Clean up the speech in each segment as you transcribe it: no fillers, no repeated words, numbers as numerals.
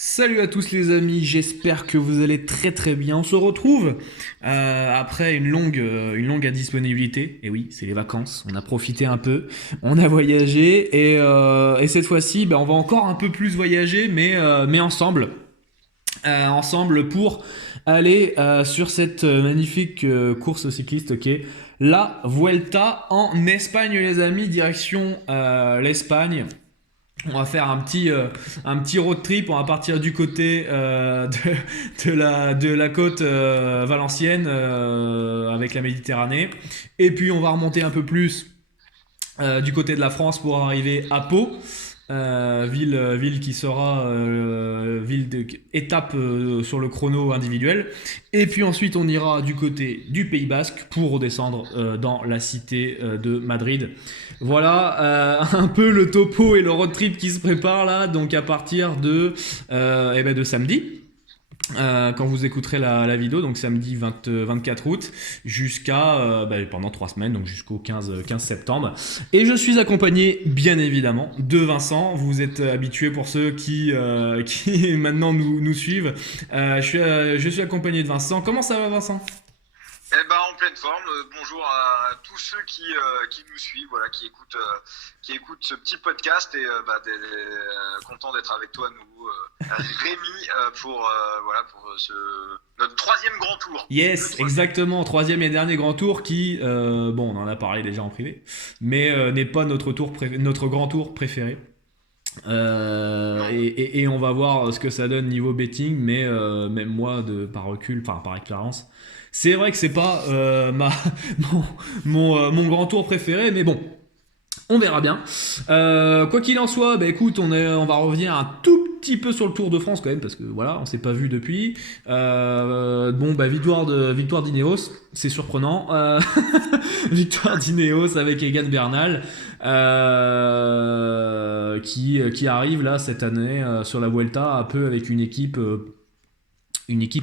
Salut à tous les amis, j'espère que vous allez très très bien. On se retrouve après une longue indisponibilité. Et oui, c'est les vacances, on a profité un peu, on a voyagé et cette fois-ci, on va encore un peu plus voyager, mais ensemble. Ensemble pour aller sur cette magnifique course cycliste qui est la Vuelta en Espagne les amis, direction l'Espagne. On va faire un petit road trip. On va partir du côté de la côte valencienne avec la Méditerranée. Et puis on va remonter un peu plus du côté de la France pour arriver à Pau. Ville qui sera étape sur le chrono individuel. Et puis ensuite on ira du côté du Pays Basque pour redescendre dans la cité de Madrid. Voilà un peu le topo et le road trip qui se prépare là, donc à partir de samedi. Quand vous écouterez la vidéo, donc samedi 24 août, jusqu'à pendant 3 semaines, donc jusqu'au 15 septembre. Et je suis accompagné, bien évidemment, de Vincent. Vous êtes habitués pour ceux qui maintenant nous suivent. Je suis accompagné de Vincent. Comment ça va, Vincent? En pleine forme. Bonjour à tous ceux qui nous suivent, voilà, qui écoutent ce petit podcast et content d'être avec toi, nous, Rémi, pour notre troisième grand tour. Yes, exactement. Troisième et dernier grand tour qui, on en a parlé déjà en privé, mais n'est pas notre grand tour préféré. Et on va voir ce que ça donne niveau betting, mais même moi, par recul, enfin par expérience, c'est vrai que c'est pas mon grand tour préféré, mais bon, on verra bien. Quoi qu'il en soit, écoute, on va revenir un tout petit peu sur le Tour de France quand même, parce que voilà, on s'est pas vu depuis. Victoire d'Ineos, c'est surprenant. Victoire d'Ineos avec Egan Bernal, qui arrive là cette année sur la Vuelta, un peu avec une équipe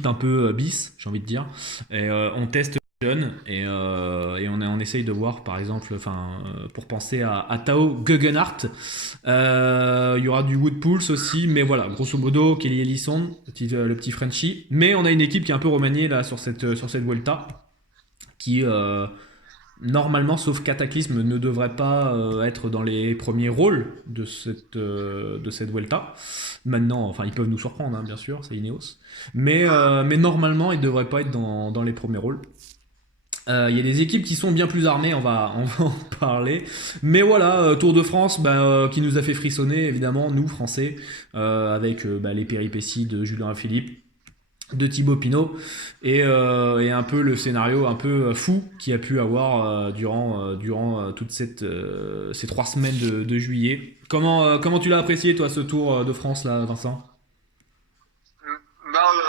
un peu bis, j'ai envie de dire. Et on teste jeunes et on essaye de voir par exemple, pour penser à Tao Geoghenaert. Il y aura du Wood Pulse aussi, mais voilà, grosso modo, Kelly Ellison, le petit Frenchie. Mais on a une équipe qui est un peu remaniée là sur cette Vuelta, qui normalement, sauf Cataclysme, ne devrait pas être dans les premiers rôles de cette Vuelta. Maintenant, enfin, ils peuvent nous surprendre, hein, bien sûr, c'est Ineos. Mais normalement, ils ne devraient pas être dans les premiers rôles. Il y a des équipes qui sont bien plus armées, on va en parler. Mais voilà, Tour de France qui nous a fait frissonner, évidemment, nous, Français, avec les péripéties de Julien Philippe, de Thibaut Pinot et un peu le scénario un peu fou qu'il y a pu avoir durant toutes ces 3 semaines de juillet. Comment tu l'as apprécié, toi, ce Tour de France, là, Vincent?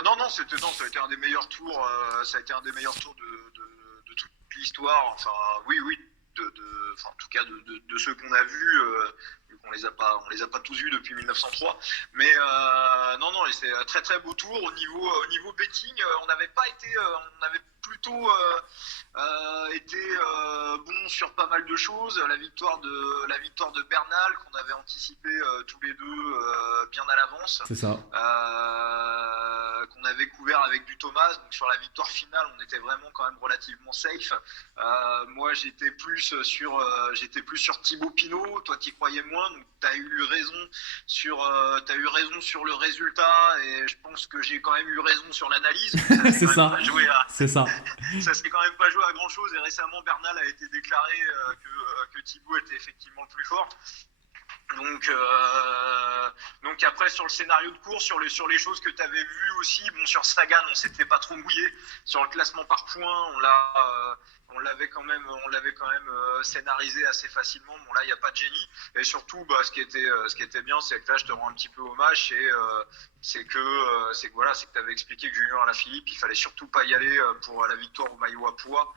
Non, non, ça a été un des meilleurs tours, ça a été un des meilleurs tours de toute l'histoire. Enfin, oui, oui, en tout cas de ceux qu'on a vus. Vu qu'on les a pas tous vus depuis 1903. Mais non, non, c'est un très très beau tour au niveau betting. On avait plutôt été bon sur pas mal de choses. La victoire de Bernal qu'on avait anticipé tous les deux bien à l'avance, C'est ça. qu'on avait couvert avec du Thomas. Donc sur la victoire finale, on était vraiment quand même relativement safe. Moi, j'étais plus sur Thibaut Pinot. Toi, t'y croyais moins. Donc t'as eu raison sur le résultat, et je pense que j'ai quand même eu raison sur l'analyse. Ça s'est C'est quand même ça. pas joué à C'est ça. ça s'est quand même pas joué à grand chose, et récemment Bernal a été déclaré que Thibaut était effectivement le plus fort. Donc après, sur le scénario de course, sur les choses que tu avais vues aussi, bon, sur Sagan, on s'était pas trop mouillé. Sur le classement par points, on l'avait quand même scénarisé assez facilement. Bon, là, il n'y a pas de génie. Et surtout, ce qui était bien, c'est que là, je te rends un petit peu hommage. C'est que tu avais expliqué que Julien Alaphilippe, il fallait surtout pas y aller pour la victoire au maillot à poids.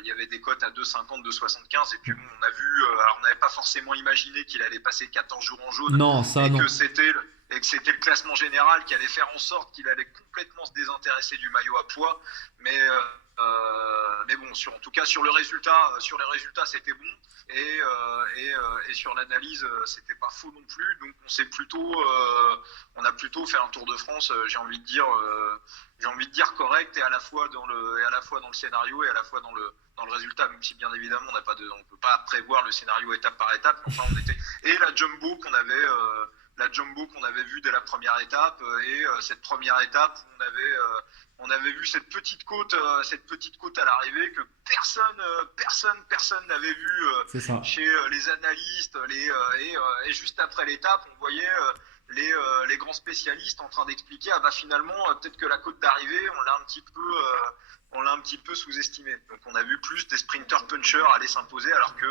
Il y avait des cotes à 2,50, 2,75, et puis bon, on a vu, alors on n'avait pas forcément imaginé qu'il allait passer 14 jours en jaune, Non, ça, et non. que c'était le classement général qui allait faire en sorte qu'il allait complètement se désintéresser du maillot à poids. Mais Mais bon, en tout cas sur les résultats, c'était bon. Et sur l'analyse, c'était pas faux non plus. Donc on a plutôt fait un Tour de France, j'ai envie de dire correct, et à la fois dans le scénario et à la fois dans le résultat, même si bien évidemment on peut pas prévoir le scénario étape par étape. Enfin, et la jumbo qu'on avait vue dès la première étape, et cette première étape où on avait vu cette petite côte à l'arrivée que personne n'avait vu chez les analystes, et juste après l'étape, on voyait les grands spécialistes en train d'expliquer finalement peut-être que la côte d'arrivée on l'a un petit peu sous-estimé. Donc on a vu plus des sprinters punchers aller s'imposer, alors que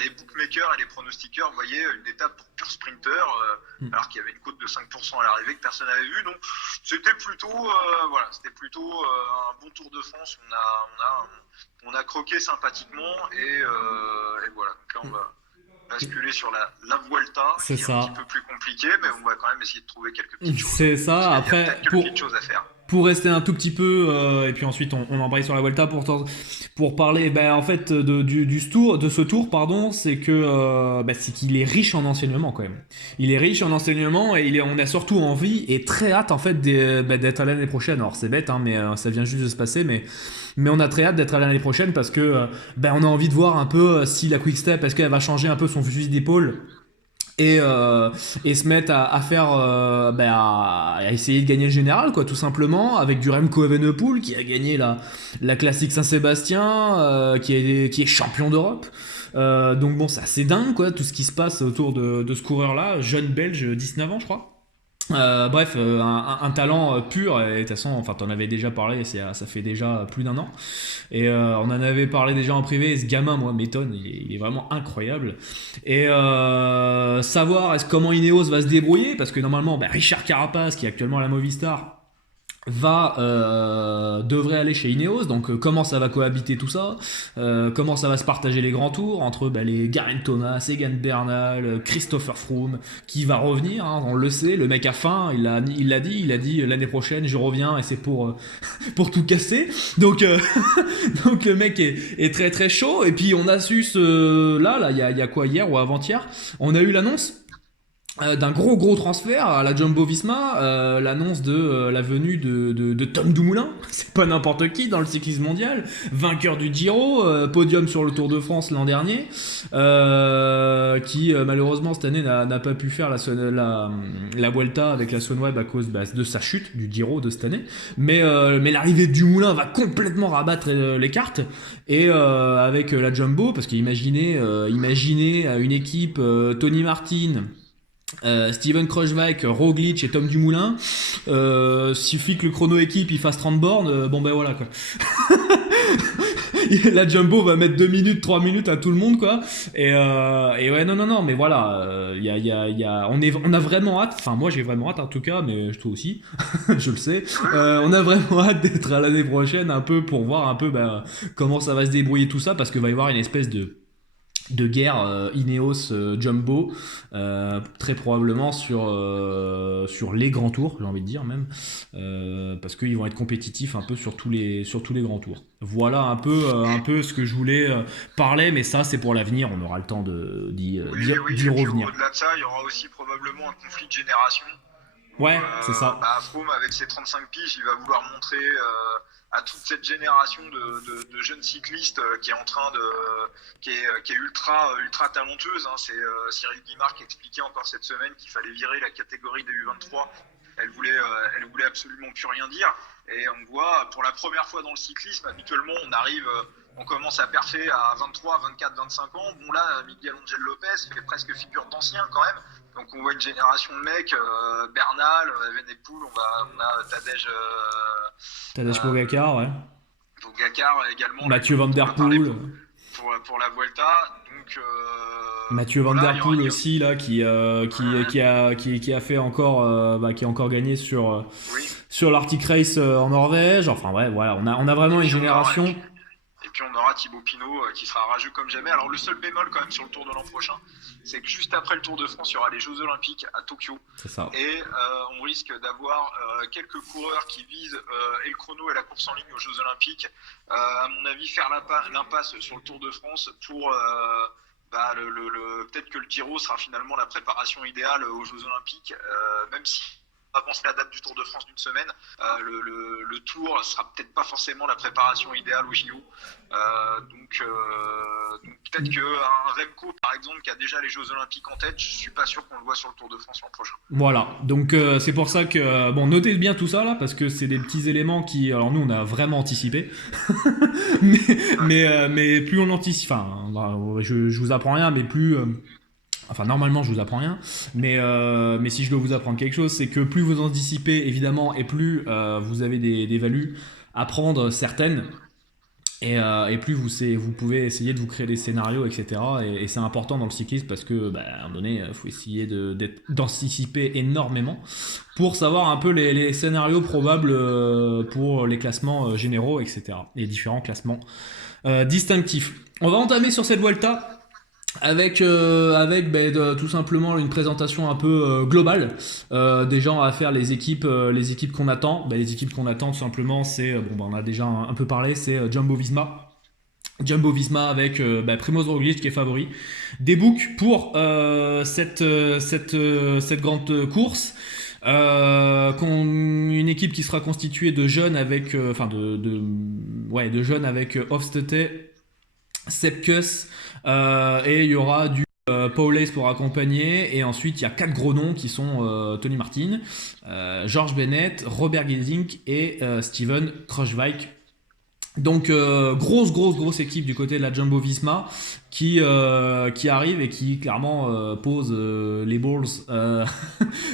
les bookmakers et les pronostiqueurs voyaient une étape pour pur sprinter, alors qu'il y avait une cote de 5% à l'arrivée que personne n'avait vue. Donc c'était plutôt un bon Tour de France. On a croqué sympathiquement, et voilà. Donc là on va basculer sur la Vuelta, c'est qui est ça. un petit peu plus compliqué, mais on va quand même essayer de trouver quelques petites choses. C'est ça. Après, il y a quelques petites choses à faire. Pour rester un tout petit peu, et puis ensuite on embraye sur la Vuelta pour parler en fait de ce tour, pardon, c'est que c'est qu'il est riche en enseignements quand même. Il est riche en enseignements, et on a surtout envie et très hâte en fait d'être à l'année prochaine. Alors c'est bête, mais ça vient juste de se passer, mais on a très hâte d'être à l'année prochaine, parce que on a envie de voir un peu si la Quick Step, est-ce qu'elle va changer un peu son fusil d'épaule, et se mettre à faire à essayer de gagner le général, quoi, tout simplement, avec du Remco Evenepoel qui a gagné la classique Saint-Sébastien, qui est champion d'Europe. Donc bon, c'est assez dingue, quoi, tout ce qui se passe autour de ce coureur là, jeune belge, 19 ans je crois. Bref, un talent pur, et de toute façon, enfin, t'en avais déjà parlé, ça fait déjà plus d'un an, et on en avait parlé déjà en privé, et ce gamin, moi, m'étonne, il est vraiment incroyable, et savoir comment Ineos va se débrouiller, parce que normalement, Richard Carapaz, qui est actuellement à la Movistar, devrait aller chez Ineos. Donc comment ça va cohabiter tout ça, comment ça va se partager les grands tours entre les Geraint Thomas, Egan Bernal, Christopher Froome, qui va revenir, on le sait, le mec a faim, il l'a dit l'année prochaine je reviens, et c'est pour tout casser. Donc donc le mec est très très chaud. Et puis on a su il y a quoi, hier ou avant-hier, on a eu l'annonce d'un gros transfert à la Jumbo-Visma, l'annonce de la venue de Tom Dumoulin. C'est pas n'importe qui dans le cyclisme mondial, vainqueur du Giro, podium sur le Tour de France l'an dernier, qui malheureusement cette année n'a pas pu faire la Vuelta avec la Sunweb à cause de sa chute du Giro de cette année, mais l'arrivée de Dumoulin va complètement rabattre les cartes, et avec la Jumbo, parce qu'imaginez une équipe, Tony Martin, Steven Kruijswijk, Roglic et Tom Dumoulin, suffit que le chrono équipe il fasse 30 bornes, voilà quoi. La Jumbo va mettre 2 minutes, 3 minutes à tout le monde, quoi. Et ouais, non, mais voilà, on a vraiment hâte, enfin moi j'ai vraiment hâte en tout cas, mais toi aussi, je le sais, on a vraiment hâte d'être à l'année prochaine un peu, pour voir un peu comment ça va se débrouiller tout ça, parce qu'il va y avoir une espèce de guerre Ineos Jumbo, très probablement sur les grands tours, j'ai envie de dire même, parce qu'ils vont être compétitifs un peu sur tous les grands tours. Voilà un peu ce que je voulais parler, mais ça c'est pour l'avenir, on aura le temps d'y revenir. Au-delà de ça, il y aura aussi probablement un conflit de génération. Ouais, c'est ça. Froome, avec ses 35 piges, il va vouloir montrer à toute cette génération de jeunes cyclistes qui est ultra talentueuse. C'est Cyril Guimard qui expliquait encore cette semaine qu'il fallait virer la catégorie des U23. Elle voulait absolument plus rien dire. Et on voit, pour la première fois dans le cyclisme, habituellement on commence à perfer à 23, 24, 25 ans. Bon là, Miguel Angel Lopez fait presque figure d'ancien quand même. Donc on voit une génération de mecs, Bernal, Evenepoel, on a Tadej Pogacar, ouais. Pogacar également. Mathieu Van Der Poel. Pour la Vuelta. Donc, Mathieu Van Der Poel aussi, là, qui a fait encore, qui a encore gagné sur l'Arctic Race en Norvège. Enfin ouais, voilà, on a vraiment une génération. Et puis on aura Thibaut Pinot qui sera rageux comme jamais. Alors le seul bémol quand même sur le Tour de l'an prochain, c'est que juste après le Tour de France, il y aura les Jeux Olympiques à Tokyo. C'est ça. Et on risque d'avoir quelques coureurs qui visent et le chrono et la course en ligne aux Jeux Olympiques. À mon avis, faire l'impasse sur le Tour de France pour... peut-être que le Giro sera finalement la préparation idéale aux Jeux Olympiques, même si on avance la date du Tour de France d'une semaine, le Tour sera peut-être pas forcément la préparation idéale aux JO. Donc peut-être qu'un Remco, par exemple, qui a déjà les Jeux Olympiques en tête, je suis pas sûr qu'on le voit sur le Tour de France l'an prochain. Voilà, donc c'est pour ça que, notez bien tout ça là, parce que c'est des petits éléments qui, alors nous on a vraiment anticipé, mais plus on anticipe, je vous apprends rien, mais plus... normalement je vous apprends rien, mais si je dois vous apprendre quelque chose, c'est que plus vous anticipez évidemment et plus vous avez des values à prendre certaines, et plus vous pouvez essayer de vous créer des scénarios, etc. Et c'est important dans le cyclisme parce que à un moment donné, il faut essayer d'anticiper énormément pour savoir un peu les scénarios probables pour les classements généraux, etc. Les différents classements distinctifs. On va entamer sur cette Vuelta avec tout simplement une présentation un peu globale. Déjà on va faire les équipes qu'on attend. Les équipes qu'on attend tout simplement, c'est on a déjà un peu parlé, c'est Jumbo-Visma avec Primož Roglič qui est favori. Des books pour cette grande course. Une équipe qui sera constituée de jeunes avec de jeunes avec Hofstede, Sepp Kuss, et il y aura du Paul Leys pour accompagner, et ensuite il y a 4 gros noms qui sont Tony Martin, George Bennett, Robert Gesink et Steven Kruijswijk. Donc grosse équipe du côté de la Jumbo-Visma qui arrive et qui clairement pose les balls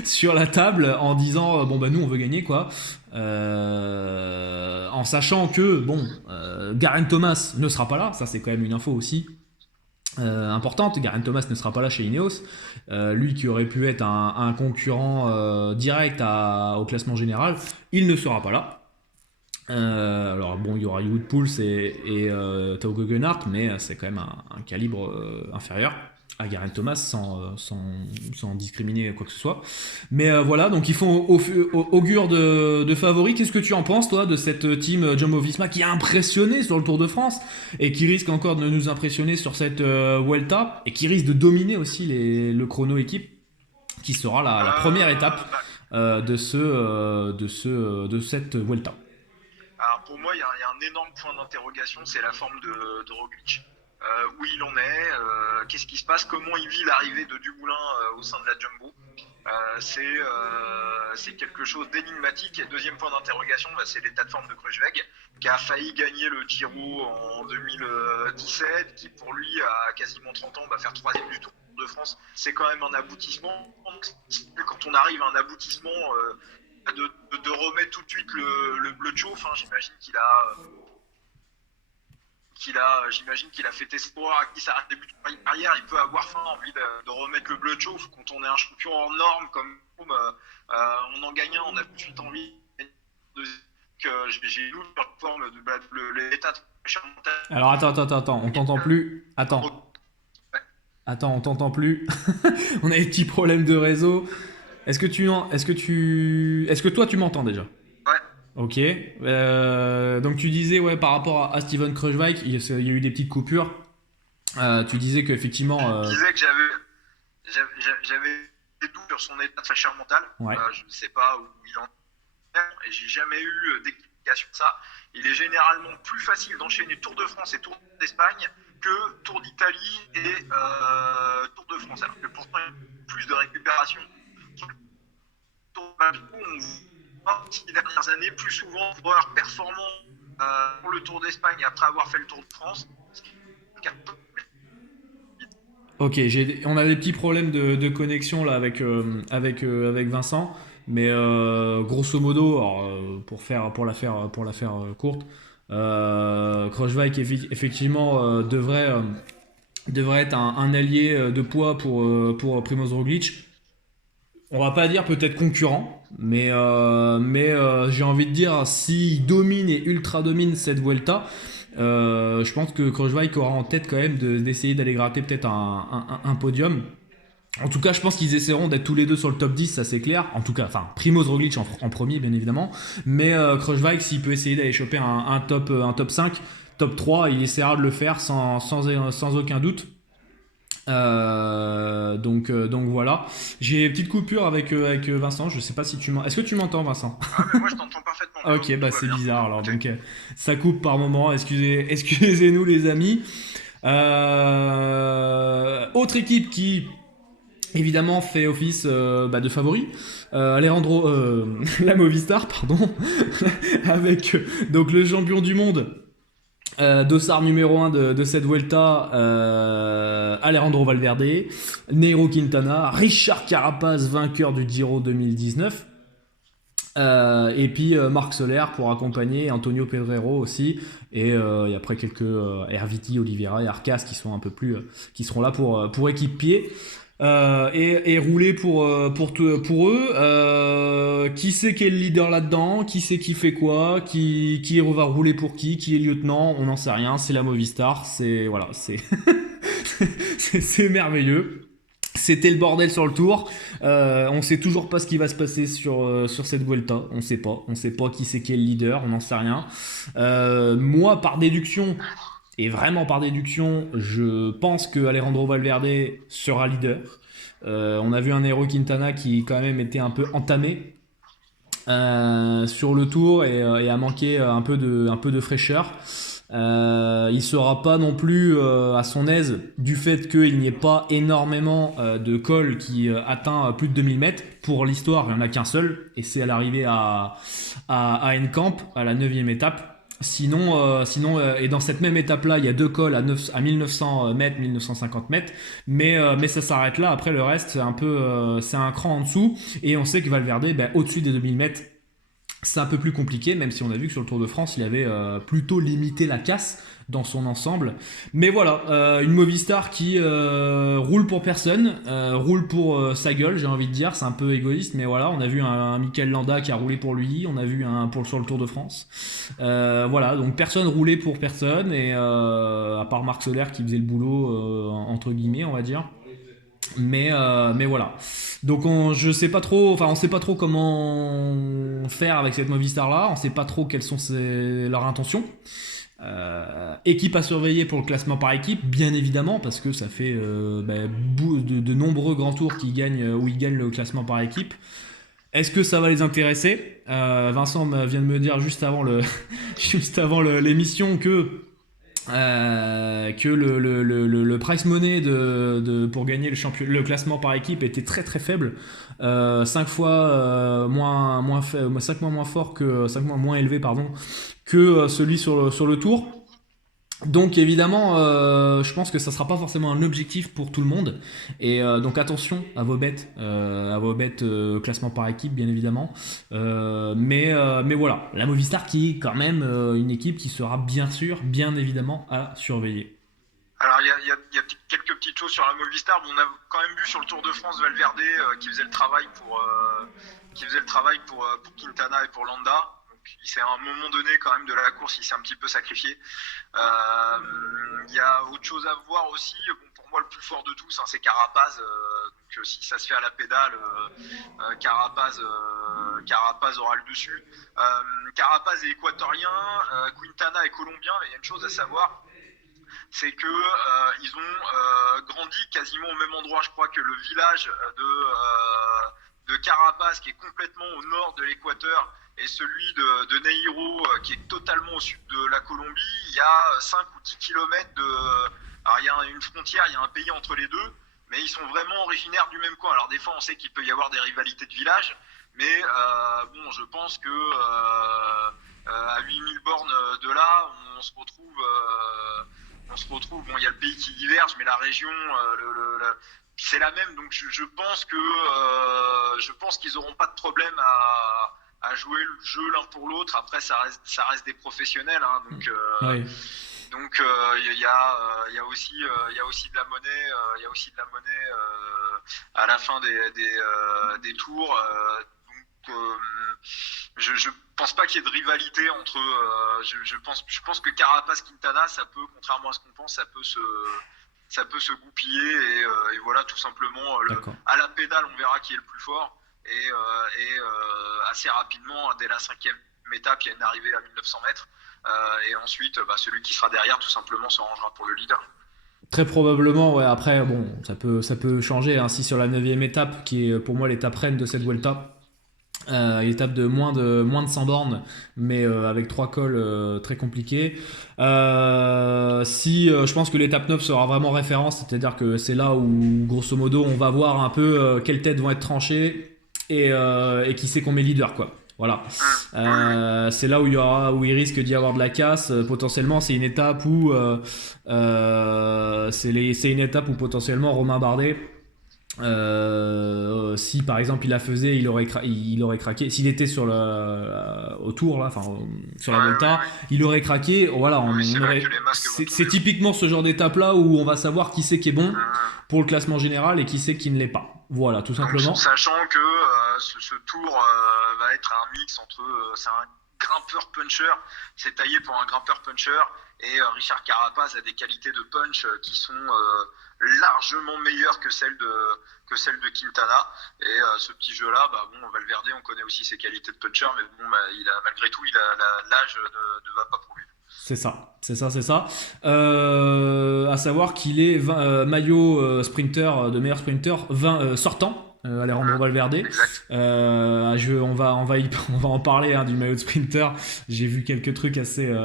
sur la table en disant nous on veut gagner quoi, en sachant que Geraint Thomas ne sera pas là, ça c'est quand même une info aussi importante. Geraint Thomas ne sera pas là chez Ineos, lui qui aurait pu être un concurrent direct au classement général, il ne sera pas là. Il y aura Wout Poels et Tao Geoghenaert, mais c'est quand même un calibre inférieur à Geraint Thomas sans discriminer quoi que ce soit. Mais voilà, donc ils font augure de favoris. Qu'est-ce que tu en penses toi de cette team Jumbo-Visma qui a impressionné sur le Tour de France et qui risque encore de nous impressionner sur cette Vuelta et qui risque de dominer aussi le chrono équipe qui sera la première étape de cette Vuelta? Alors pour moi, il y a un énorme point d'interrogation, c'est la forme de Roglič. Où il en est, qu'est-ce qui se passe, comment il vit l'arrivée de Dumoulin au sein de la Jumbo. C'est quelque chose d'énigmatique. Et deuxième point d'interrogation, c'est l'état de forme de Kruijswijk, qui a failli gagner le Giro en 2017, qui pour lui a quasiment 30 ans, va faire 3e du Tour de France. C'est quand même un aboutissement. Quand on arrive à un aboutissement, de remettre tout de suite le chauffe, j'imagine qu'il a fait espoir à qui s'arrête début de carrière, il peut avoir envie de remettre le bleu chauffe. Quand on est un champion en norme comme on en gagne un, on a tout de suite envie de j'ai lu sur la forme de l'état de mental. Alors attends, on t'entend plus. Attends, on t'entend plus. On a des petits problèmes de réseau. Est-ce que toi tu m'entends déjà? Ouais. Ok. Donc tu disais par rapport à Steven Kruijswijk, il y a eu des petites coupures. Tu disais qu'effectivement. Je disais que j'avais des doutes sur son état de fraîcheur mentale. Ouais. Je ne sais pas où il en est et j'ai jamais eu d'explication de ça. Il est généralement plus facile d'enchaîner Tour de France et Tour d'Espagne que Tour d'Italie et Tour de France. Alors que pourtant il y a plus de récupération. On voit ces dernières années plus souvent coureurs performants pour le Tour d'Espagne après avoir fait le Tour de France. Ok, on a des petits problèmes de connexion là avec Vincent, mais grosso modo, alors, pour la faire courte, Kruijswijk effectivement devrait être un allié de poids pour Primož Roglič. On va pas dire peut-être concurrent, mais j'ai envie de dire s'il domine et ultra domine cette Vuelta, Je pense que Kreuzweig aura en tête quand même d'essayer d'aller gratter peut-être un podium. En tout cas, je pense qu'ils essaieront d'être tous les deux sur le top 10, ça c'est clair. En tout cas, enfin, Primoz Roglic en premier, bien évidemment. Mais Kreuzweig, s'il peut essayer d'aller choper un top 5, top 3, il essaiera de le faire sans aucun doute. Donc voilà. J'ai une petite coupure avec Vincent. Je sais pas si tu m'entends. Est-ce que tu m'entends, Vincent? Ah, mais moi je t'entends parfaitement. Ok, bah Tout va c'est bien. bizarre alors. Ok. Donc ça coupe par moment. Excusez-nous les amis. Autre équipe qui évidemment fait office de favori. Alejandro, la Movistar, pardon, avec donc le champion du monde. Dossard numéro 1 de cette Vuelta, Alejandro Valverde, Nairo Quintana, Richard Carapaz, vainqueur du Giro 2019, et puis Marc Soler pour accompagner Antonio Pedrero aussi, et après quelques Erviti, Oliveira et Arcas qui sont un peu plus, qui seront là pour équipier. Et rouler pour eux. Qui c'est qui est le leader là-dedans? Qui c'est qui fait quoi? Qui va rouler pour qui? Qui est lieutenant? On n'en sait rien. C'est la Movistar. C'est voilà, c'est merveilleux. C'était le bordel sur le tour. On sait toujours pas ce qui va se passer sur cette Vuelta. On sait pas qui c'est qui est le leader. On n'en sait rien. Moi, par déduction. Et vraiment par déduction, je pense que Alejandro Valverde sera leader. On a vu un Nairo Quintana qui quand même était un peu entamé sur le tour et a manqué un peu de fraîcheur. Il sera pas non plus à son aise du fait qu'il n'y ait pas énormément de col qui atteint plus de 2000 mètres. Pour l'histoire, il n'y en a qu'un seul, et c'est à l'arrivée à Encamp, à la 9e étape. Sinon, et dans cette même étape-là, il y a deux cols à 1900 mètres, 1950 mètres, mais ça s'arrête là. Après, le reste, c'est un cran en dessous, et on sait que Valverde, au-dessus des 2000 mètres, c'est un peu plus compliqué, même si on a vu que sur le Tour de France, il avait plutôt limité la casse dans son ensemble. Mais voilà, une Movistar qui roule pour personne, roule pour sa gueule, j'ai envie de dire, c'est un peu égoïste, mais voilà, on a vu un Mikel Landa qui a roulé pour lui, on a vu sur le Tour de France. Voilà, donc personne roulait pour personne, et à part Marc Soler qui faisait le boulot, entre guillemets, on va dire. Mais voilà. Donc je sais pas trop, enfin on sait pas trop comment faire avec cette Movistar là, on sait pas trop quelles sont leurs intentions. Équipe à surveiller pour le classement par équipe, bien évidemment, parce que ça fait de nombreux grands tours où ils gagnent le classement par équipe. Est-ce que ça va les intéresser? Vincent vient de me dire juste avant l'émission que le price money pour gagner le classement par équipe était très très faible, 5 fois moins 5 mois moins fort que 5 mois moins élevé pardon que celui sur le tour. Donc évidemment, je pense que ça sera pas forcément un objectif pour tout le monde, et donc attention à vos bêtes, classement par équipe bien évidemment, mais voilà, la Movistar qui est quand même une équipe qui sera bien sûr, bien évidemment à surveiller. Alors, il y a quelques petites choses sur la Movistar. Bon, on a quand même vu sur le Tour de France Valverde qui faisait le travail pour Quintana et pour Landa. Donc, il s'est à un moment donné quand même de la course, il s'est un petit peu sacrifié. Il y a autre chose à voir aussi. Bon, pour moi, le plus fort de tous, c'est Carapaz. Donc, si ça se fait à la pédale, Carapaz aura le dessus. Carapaz est équatorien, Quintana est colombien, mais il y a une chose à savoir, c'est que ils ont grandi quasiment au même endroit. Je crois que le village de Carapaz, qui est complètement au nord de l'équateur, et celui de Neiro, qui est totalement au sud de la Colombie, il y a 5 ou 10 kilomètres de... Alors il y a une frontière, il y a un pays entre les deux, mais ils sont vraiment originaires du même coin. Alors des fois on sait qu'il peut y avoir des rivalités de village, mais bon, je pense que à 8000 bornes de là, on se retrouve... Bon, il y a le pays qui diverge, mais la région, c'est la même. Donc je pense qu'ils n'auront pas de problème à jouer le jeu l'un pour l'autre. Après, ça reste des professionnels, hein, Oui. donc il y a aussi de la monnaie, à la fin des tours. Donc je pense pas qu'il y ait de rivalité entre. Je pense que Carapaz Quintana, ça peut, contrairement à ce qu'on pense, ça peut se goupiller et voilà, tout simplement à la pédale on verra qui est le plus fort et assez rapidement dès la 5e étape il y a une arrivée à 1900 mètres et ensuite celui qui sera derrière tout simplement se rangera pour le leader. Très probablement, ouais. Après, bon, ça peut changer. Ainsi sur la 9e étape, qui est pour moi l'étape reine de cette Vuelta. Étape de moins de 100 bornes, mais avec 3 cols très compliqués. Je pense que l'étape 9 sera vraiment référence, c'est-à-dire que c'est là où, grosso modo, on va voir un peu quelles têtes vont être tranchées et qui c'est qu'on met leader, quoi. Voilà. C'est là où il risque d'y avoir de la casse. Potentiellement, c'est une étape où potentiellement Romain Bardet, si par exemple il la faisait, il aurait craqué. S'il était sur au tour là, sur la Volta, il aurait craqué. Voilà, c'est typiquement ce genre d'étape là où on va savoir qui c'est qui est bon pour le classement général et qui c'est qui ne l'est pas. Voilà, tout simplement. Sachant que ce tour va être un mix entre c'est un grimpeur puncher, c'est taillé pour un grimpeur puncher et Richard Carapaz a des qualités de punch qui sont largement meilleures que celles de Quintana et ce petit jeu là Valverde on connaît aussi ses qualités de puncher mais malgré tout l'âge ne va pas pour lui. C'est ça. À savoir qu'il est maillot sprinter de meilleur sprinter 20 sortant. Alejandro Valverde. On va en parler du maillot de sprinter. J'ai vu quelques trucs assez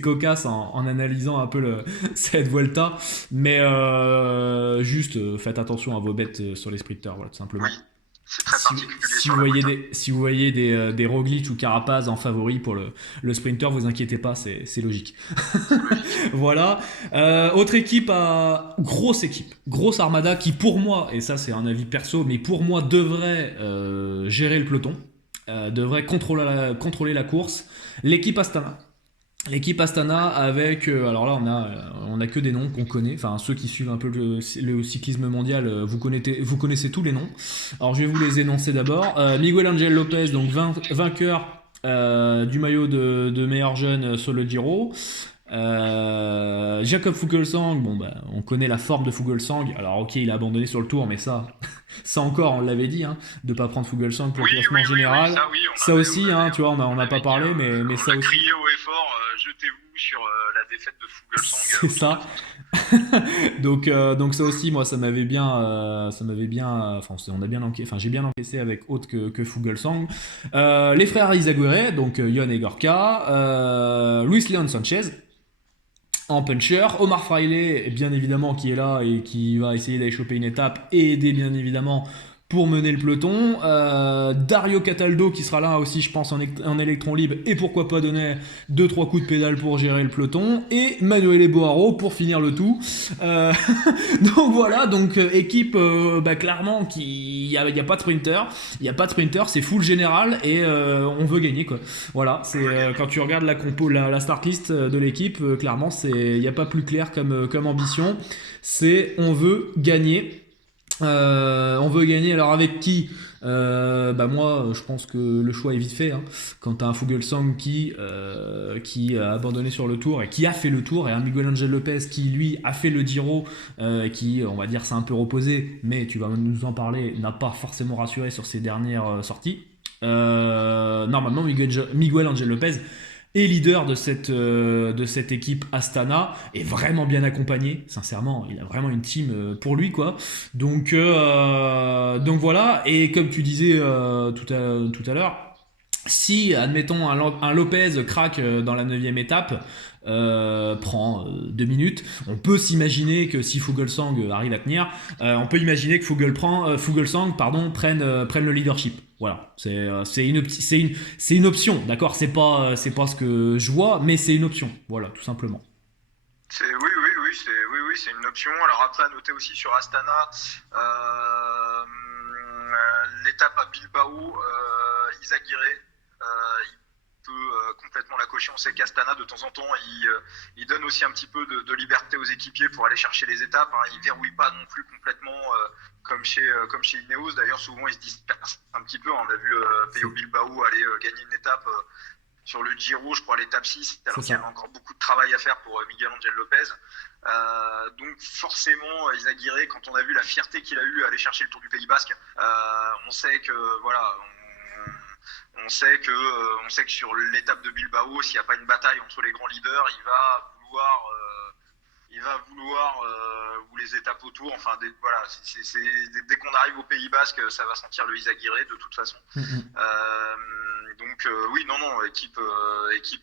cocasses en analysant un peu cette Vuelta, mais juste faites attention à vos bêtes sur les sprinters, voilà, tout simplement. Oui. C'est très particulier. Si vous voyez des Roglic ou Carapaz en favori pour le sprinter, vous inquiétez pas, c'est logique. Voilà. Autre équipe, grosse armada qui pour moi, et ça c'est un avis perso, mais pour moi devrait gérer le peloton, devrait contrôler la course. L'équipe Astana avec alors là on a que des noms qu'on connaît, enfin ceux qui suivent un peu le cyclisme mondial, vous connaissez tous les noms. Alors je vais vous les énoncer d'abord. Miguel Angel Lopez, donc vainqueur du maillot de meilleur jeune sur le Giro. Jakob Fuglsang, on connaît la forme de Fuglsang. Alors ok, il a abandonné sur le Tour, mais ça encore, on l'avait dit, de pas prendre Fuglsang pour le classement général. Ça aussi, tu vois, on n'a pas parlé, mais ça aussi. On a crié haut et fort, jetez-vous sur la défaite de Fuglsang. C'est ça. donc ça aussi, moi, ça m'avait bien, j'ai bien encaissé avec autre que Fuglsang. Les frères Izagüirre, donc Yon et Gorka, Luis Leon Sanchez en puncher, Omar Fraile bien évidemment qui est là et qui va essayer d'aller choper une étape et aider bien évidemment pour mener le peloton, Dario Cataldo qui sera là aussi je pense en électron libre et pourquoi pas donner 2-3 coups de pédale pour gérer le peloton, et Manuel Boaro pour finir le tout. Donc voilà, équipe clairement il y a pas de sprinter, c'est full général et on veut gagner quoi. Voilà, c'est quand tu regardes la compo, la start list de l'équipe, clairement il y a pas plus clair comme ambition, c'est on veut gagner. Alors avec qui moi je pense que le choix est vite fait quand t'as un Fuglsang qui a abandonné sur le Tour et qui a fait le Tour, et un Miguel Angel Lopez qui lui a fait le Giro qui on va dire s'est un peu reposé, mais tu vas nous en parler, n'a pas forcément rassuré sur ses dernières sorties. Normalement Miguel Angel Lopez est leader de cette équipe Astana, est vraiment bien accompagné, sincèrement, il a vraiment une team pour lui quoi. Donc voilà, et comme tu disais tout à l'heure, si admettons un Lopez craque dans la 9e étape, prend 2 minutes, on peut s'imaginer que si Fuglsang arrive à tenir, on peut imaginer que Fuglsang prenne le leadership. Voilà, c'est une option, d'accord, c'est pas ce que je vois, mais c'est une option, voilà, tout simplement. Oui, c'est une option. Alors après, à noter aussi sur Astana, l'étape à Bilbao, Izagirre, complètement la cocher. On sait qu'Astana, de temps en temps, il donne aussi un petit peu de liberté aux équipiers pour aller chercher les étapes. Hein. Il verrouille pas non plus complètement comme chez Ineos. D'ailleurs, souvent, il se disperse un petit peu. On a vu Peyo Bilbao aller gagner une étape sur le Giro, je crois, à l'étape 6, alors qu'il y avait encore beaucoup de travail à faire pour Miguel Angel Lopez. Donc forcément, Izagirre, quand on a vu la fierté qu'il a eue à aller chercher le Tour du Pays Basque, on sait que voilà, on sait que sur l'étape de Bilbao, s'il n'y a pas une bataille entre les grands leaders, il va vouloir ou les étapes autour. Enfin, dès qu'on arrive au Pays Basque, ça va sentir le Izagirre de toute façon. Donc oui, non, équipe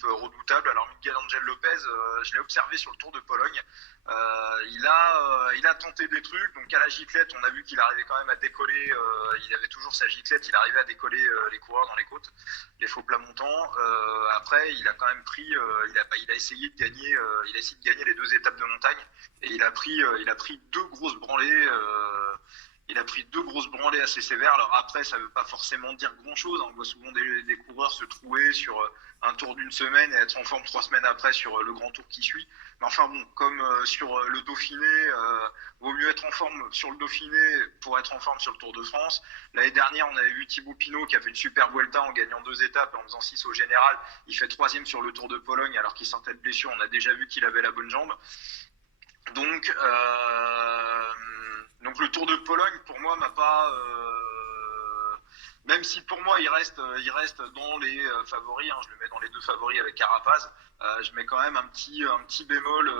redoutable. Alors Miguel Angel Lopez, je l'ai observé sur le Tour de Pologne. Il a tenté des trucs. Donc à la giclette, on a vu qu'il arrivait quand même à décoller. Il avait toujours sa giclette. Il arrivait à décoller les coureurs dans les côtes, les faux plats montants. Après, il a quand même pris. Il a essayé de gagner les 2 étapes de montagne et il a pris 2 grosses branlées. Il a pris 2 grosses branlées assez sévères. Alors après, ça ne veut pas forcément dire grand-chose. On voit souvent des coureurs se trouver sur un tour d'une semaine et être en forme 3 semaines après sur le grand tour qui suit. Mais enfin bon, comme sur le Dauphiné, vaut mieux être en forme sur le Dauphiné pour être en forme sur le Tour de France. L'année dernière, on avait vu Thibaut Pinot qui a fait une super Vuelta en gagnant 2 étapes et en faisant 6 au général. Il fait 3e sur le Tour de Pologne alors qu'il sortait de blessure. On a déjà vu qu'il avait la bonne jambe. Donc le Tour de Pologne, pour moi, m'a pas... même si pour moi, il reste dans les favoris, hein, je le mets dans les 2 favoris avec Carapaz, je mets quand même un petit bémol,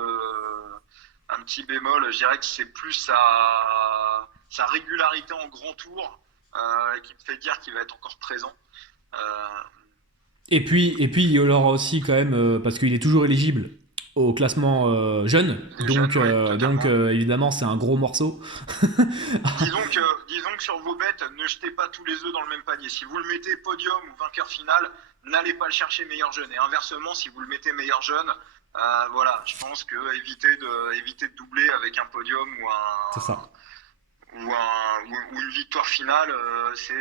je dirais que c'est plus sa régularité en grand tour qui me fait dire qu'il va être encore présent. Et puis il y aura aussi quand même, parce qu'il est toujours éligible au classement jeune, donc évidemment c'est un gros morceau. disons que sur vos bêtes, ne jetez pas tous les œufs dans le même panier. Si vous le mettez podium ou vainqueur final, n'allez pas le chercher meilleur jeune. Et inversement, si vous le mettez meilleur jeune, voilà, je pense que évitez de doubler avec un podium C'est ça. ou une victoire finale.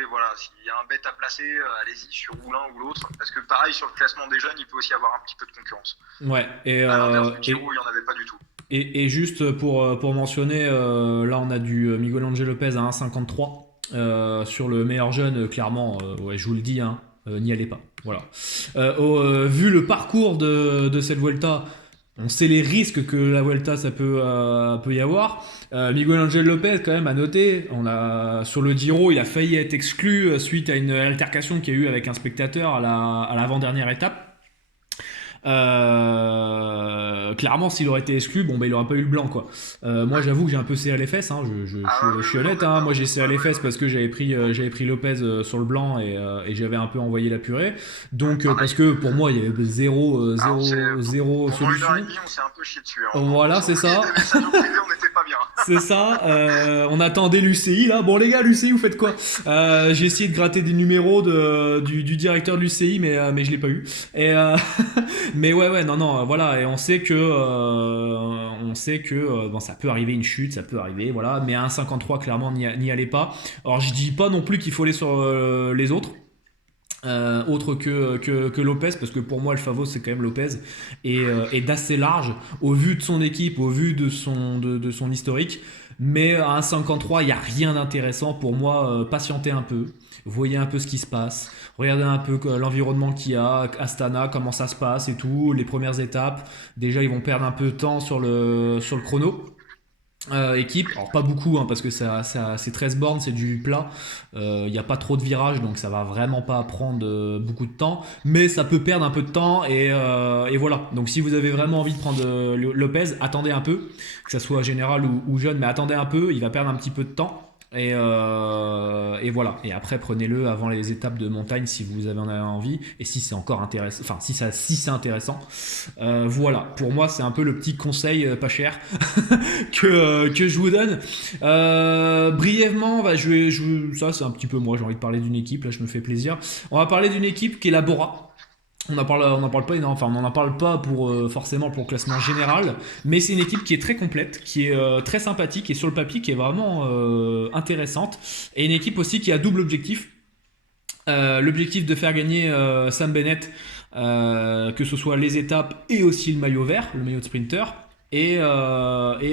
Voilà, s'il y a un bête à placer, allez-y sur l'un ou l'autre, parce que pareil sur le classement des jeunes, il peut aussi avoir un petit peu de concurrence. Ouais. Et à l'inverse du Giro, il n'y en avait pas du tout. Et juste pour mentionner, là on a du Miguel Angel Lopez à 1,53 sur le meilleur jeune. Clairement, ouais, je vous le dis, hein, n'y allez pas. Voilà. Vu le parcours de cette Vuelta, on sait les risques que la Vuelta ça peut y avoir. Miguel Angel Lopez, quand même, à noter, sur le Giro, il a failli être exclu suite à une altercation qu'il y a eu avec un spectateur à l'avant-dernière étape. Clairement, s'il aurait été exclu, il aurait pas eu le blanc, quoi. Moi, j'avoue que j'ai un peu serré les fesses, hein, je suis honnête, hein. Moi j'ai serré les fesses parce que j'avais pris Lopez sur le blanc et j'avais un peu envoyé la purée. Donc parce que pour moi il y avait zéro solution. Pendant 1h30, on s'est un peu chié dessus. Hein. Voilà, c'est ça. Des messages au privé, on n'était pas bien. C'est ça. On attendait l'UCI là. Bon les gars, l'UCI, vous faites quoi? J'ai essayé de gratter des numéros du directeur de l'UCI, mais je l'ai pas eu. Mais ouais, non, voilà. Et on sait que ça peut arriver une chute, ça peut arriver, voilà. Mais à 1,53, clairement, n'y allez pas. Alors je dis pas non plus qu'il faut aller sur les autres. Autre que Lopez, parce que pour moi le favori c'est quand même Lopez et d'assez large au vu de son équipe, au vu de son historique. Mais à 1,53 il n'y a rien d'intéressant pour moi. Patientez un peu, voyez un peu ce qui se passe, regardez un peu l'environnement qu'il y a, Astana, comment ça se passe et tout, les premières étapes. Déjà ils vont perdre un peu de temps sur le chrono. Équipe, alors pas beaucoup, hein, parce que c'est 13 bornes, c'est du plat, il n'y a pas trop de virages, donc ça va vraiment pas prendre beaucoup de temps, mais ça peut perdre un peu de temps et voilà. Donc si vous avez vraiment envie de prendre Lopez, attendez un peu, que ça soit général ou jeune, mais attendez un peu, il va perdre un petit peu de temps. Et voilà. Et après, prenez-le avant les étapes de montagne si vous en avez envie. Et si c'est encore intéressant, enfin si c'est intéressant. Voilà. Pour moi, c'est un peu le petit conseil pas cher que je vous donne. Brièvement, ça c'est un petit peu moi. J'ai envie de parler d'une équipe. Là, je me fais plaisir. On va parler d'une équipe qui est la Bora. On n'en parle pas forcément pour le classement général, mais c'est une équipe qui est très complète, qui est très sympathique et sur le papier qui est vraiment intéressante, et une équipe aussi qui a double objectif. L'objectif de faire gagner Sam Bennett que ce soit les étapes et aussi le maillot vert, le maillot de sprinter. Et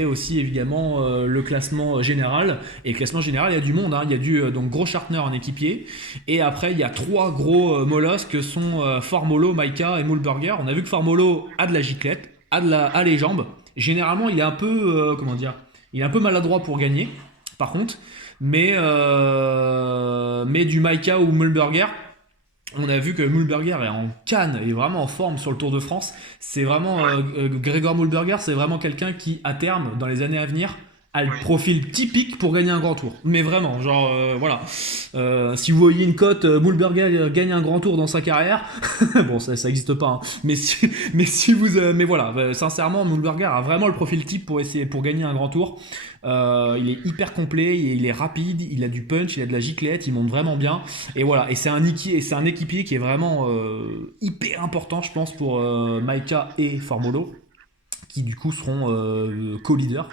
aussi évidemment le classement général. Et le classement général, il y a du monde, hein. Il y a donc gros Schartner en équipier. Et après, il y a 3 gros molosses que sont Formolo, Maika et Mühlberger. On a vu que Formolo a de la giclette, a les jambes. Généralement, il est un peu, comment dire, il est un peu maladroit pour gagner, par contre. Mais du Maika ou Mühlberger, on a vu que Mühlberger est en canne, est vraiment en forme sur le Tour de France. C'est vraiment Gregor Mühlberger, c'est vraiment quelqu'un qui, à terme, dans les années à venir, a le profil typique pour gagner un grand tour. Mais vraiment, genre voilà. Si vous voyez une cote, Mühlberger gagne un grand tour dans sa carrière, bon ça n'existe pas. Hein. Mais voilà, sincèrement, Mühlberger a vraiment le profil type pour gagner un grand tour. Il est hyper complet, il est rapide, il a du punch, il a de la giclette, il monte vraiment bien. Et voilà, et c'est un équipier qui est vraiment hyper important, je pense, pour Maika et Formolo, qui du coup seront co-leaders.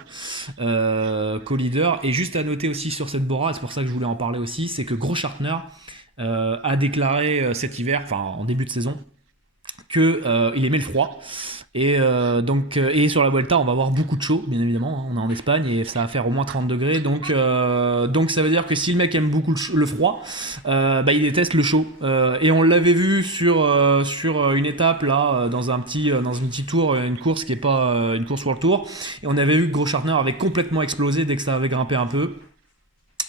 Et juste à noter aussi sur cette Bora, et c'est pour ça que je voulais en parler aussi, c'est que Gros Schartner a déclaré cet hiver, enfin en début de saison, qu'il aimait le froid. Et sur la Vuelta, on va avoir beaucoup de chaud, bien évidemment. Hein. On est en Espagne et ça va faire au moins 30 degrés. Donc ça veut dire que si le mec aime beaucoup le froid, il déteste le chaud. Et on l'avait vu sur une étape là, dans un petit tour, une course qui est pas une course World Tour. Et on avait vu que Gros Schartner avait complètement explosé dès que ça avait grimpé un peu.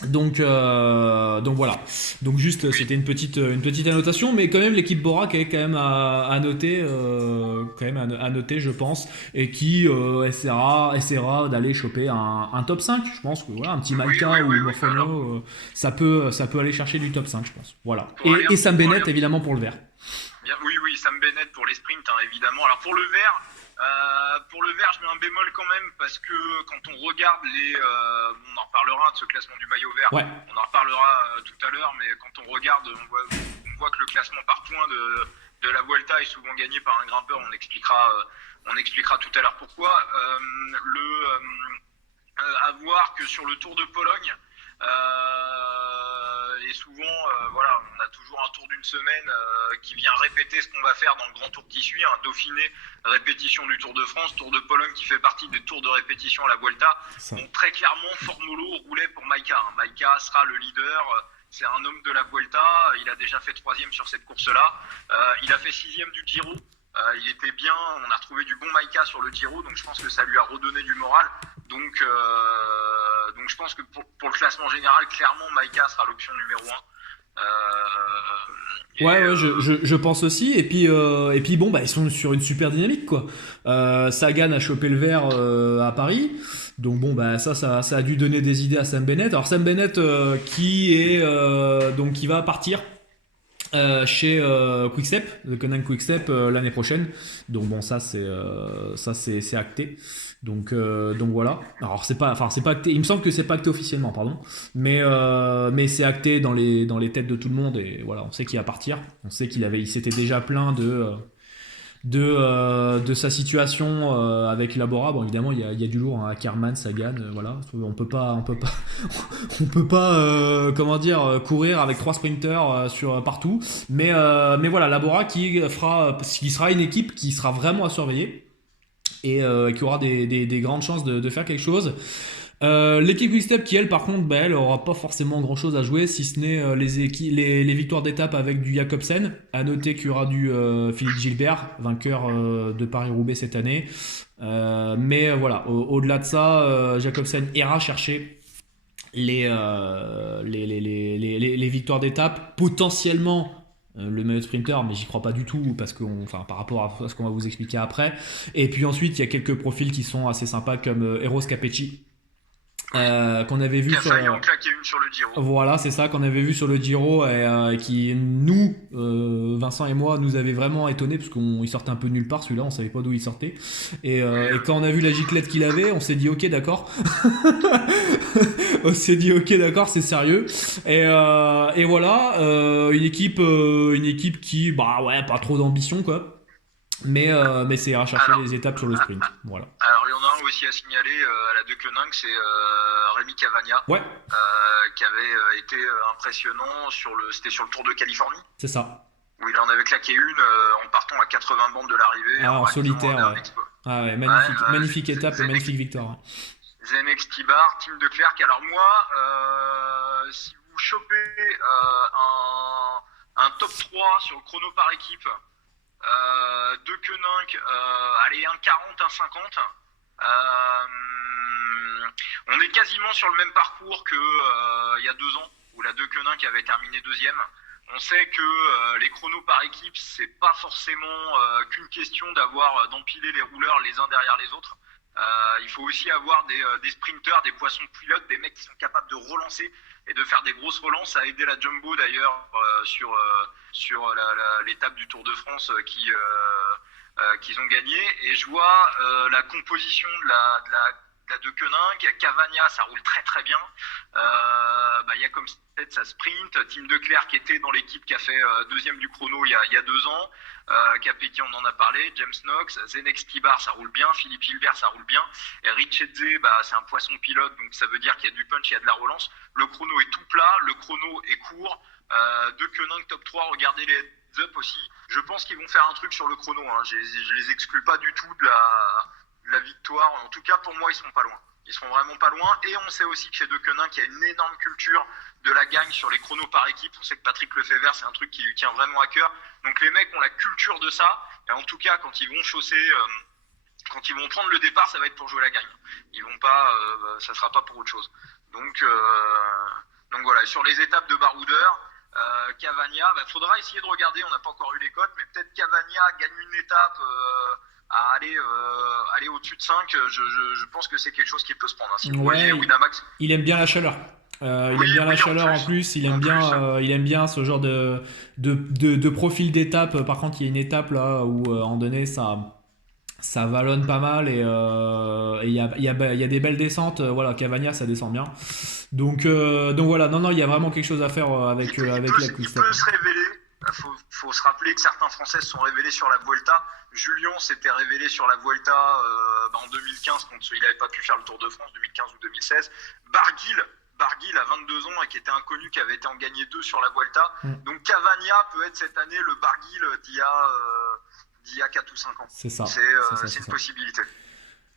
Donc voilà. Donc juste c'était une petite annotation, mais quand même l'équipe Bora qui est quand même à noter, je pense, et qui essaiera d'aller choper un top 5. Je pense que voilà, un petit Maika ou Morfono, ça peut aller chercher du top 5, je pense. Voilà. Et Sam Bennett évidemment pour le vert. Oui, Sam Bennett pour les sprints, hein, évidemment. Alors pour le vert, je mets un bémol quand même parce que quand on regarde on en reparlera de ce classement du maillot vert, ouais. On en reparlera tout à l'heure, mais quand on regarde, on voit que le classement par points de la Vuelta est souvent gagné par un grimpeur. On expliquera tout à l'heure pourquoi. À voir que sur le Tour de Pologne, et souvent, on a toujours un tour d'une semaine qui vient répéter ce qu'on va faire dans le grand tour qui suit, un Dauphiné, répétition du Tour de France, Tour de Pologne qui fait partie des tours de répétition à la Vuelta. Donc très clairement, Formolo roulait pour Maika. Maika sera le leader. C'est un homme de la Vuelta. Il a déjà fait 3e sur cette course-là. Il a fait 6e du Giro. Il était bien. On a retrouvé du bon Maika sur le Giro, donc je pense que ça lui a redonné du moral. Donc je pense que pour le classement général, clairement, Maika sera l'option numéro 1. Je pense aussi. Et puis bon, ils sont sur une super dynamique, quoi. Sagan a chopé le vert à Paris. Donc bon, ça a dû donner des idées à Sam Bennett. Alors Sam Bennett qui va partir chez Quickstep, The Conan Quickstep l'année prochaine. Donc bon, ça c'est acté. Donc voilà. Alors c'est pas acté. Il me semble que c'est pas acté officiellement, pardon. Mais c'est acté dans les têtes de tout le monde et voilà, on sait qu'il va partir. On sait il s'était déjà plaint de sa situation avec Labora. Bon, évidemment, il y a du lourd, hein, Ackermann, Sagan, voilà. On peut pas courir avec 3 sprinters partout. Mais voilà, Labora qui sera une équipe qui sera vraiment à surveiller et qui aura des grandes chances de faire quelque chose. L'équipe Quickstep qui elle par contre elle aura pas forcément grand chose à jouer si ce n'est les victoires d'étape avec du Jacobsen. À noter qu'il y aura du Philippe Gilbert, vainqueur de Paris-Roubaix cette année, mais voilà, au-delà de ça, Jacobsen ira chercher les victoires d'étape, potentiellement le maillot de sprinter, mais j'y crois pas du tout parce que par rapport à ce qu'on va vous expliquer après. Et puis ensuite il y a quelques profils qui sont assez sympas comme Eros Capecci, qu'on avait vu sur le Giro. Voilà, c'est ça qu'on avait vu sur le Giro et qui nous, Vincent et moi, nous avait vraiment étonné parce qu'il sortait un peu de nulle part celui-là, on savait pas d'où il sortait. Et quand on a vu la giclette qu'il avait, on s'est dit ok d'accord. On s'est dit ok d'accord, c'est sérieux. Et voilà, une équipe qui pas trop d'ambition quoi. Mais c'est à chercher les étapes sur le sprint. Voilà. Alors il y en a un aussi à signaler à la Deceuninck, c'est Rémi Cavagna, qui avait été impressionnant c'était sur le Tour de Californie. C'est ça. où il en avait claqué une en partant à 80 bandes de l'arrivée. Ah, en solitaire, un ouais. exploit. Ah ouais, magnifique, Ouais, magnifique étape et magnifique victoire. Ouais. Zenex Tibar, Tim de Klerk. Alors moi, si vous chopez un top 3 sur le chrono par équipe, de Koenig, allez, 1,40, 1,50. On est quasiment sur le même parcours que il y a 2 ans, où la De Koenig avait terminé deuxième. On sait que les chronos par équipe, c'est pas forcément qu'une question d'empiler les rouleurs les uns derrière les autres. Il faut aussi avoir des sprinters, des poissons pilotes, des mecs qui sont capables de relancer et de faire des grosses relances. Ça a aidé la Jumbo d'ailleurs sur l'étape du Tour de France qu'ils ont gagné. Et je vois la composition de la De Koenig, Cavagna, ça roule très très bien. Il y a comme ça sprint. Tim de Klerk qui était dans l'équipe qui a fait deuxième du chrono il y a 2 ans. Capecchi, on en a parlé. James Knox, Zenex Tibar, ça roule bien. Philippe Gilbert, ça roule bien. Et Richetze, c'est un poisson pilote, donc ça veut dire qu'il y a du punch, il y a de la relance. Le chrono est tout plat, le chrono est court. De Koenig top 3, regardez les heads-up aussi. Je pense qu'ils vont faire un truc sur le chrono. Hein. Je les exclus pas du tout de la victoire. En tout cas, pour moi, ils seront pas loin. Ils seront vraiment pas loin. Et on sait aussi que chez De Koenig, il y a une énorme culture de la gagne sur les chronos par équipe. On sait que Patrick Lefebvre, c'est un truc qui lui tient vraiment à cœur. Donc les mecs ont la culture de ça. Et en tout cas, quand ils vont quand ils vont prendre le départ, ça va être pour jouer la gagne. Ils vont pas, ça sera pas pour autre chose. Donc voilà. Sur les étapes de baroudeur, Cavagna, faudra essayer de regarder. On n'a pas encore eu les cotes, mais peut-être Cavagna gagne une étape. À aller au-dessus de 5, je pense que c'est quelque chose qui peut se prendre. Si vous voyez Winamax, il aime bien la chaleur. Il aime bien la chaleur en plus. Il aime bien ce genre de profil d'étape. Par contre, il y a une étape là où en donné ça vallonne pas mal et il y a des belles descentes. Voilà, Cavagna ça descend bien. Donc voilà, non, il y a vraiment quelque chose à faire avec la course. Il peut se révéler. Faut se rappeler que certains Français se sont révélés sur la Vuelta. Julien s'était révélé sur la Vuelta en 2015 quand il n'avait pas pu faire le Tour de France, 2015 ou 2016. Barguil a 22 ans et qui était inconnu, qui avait été en gagné 2 sur la Vuelta. Donc Cavagna peut être cette année le Barguil d'il y a 4 ou 5 ans. C'est ça. C'est une possibilité.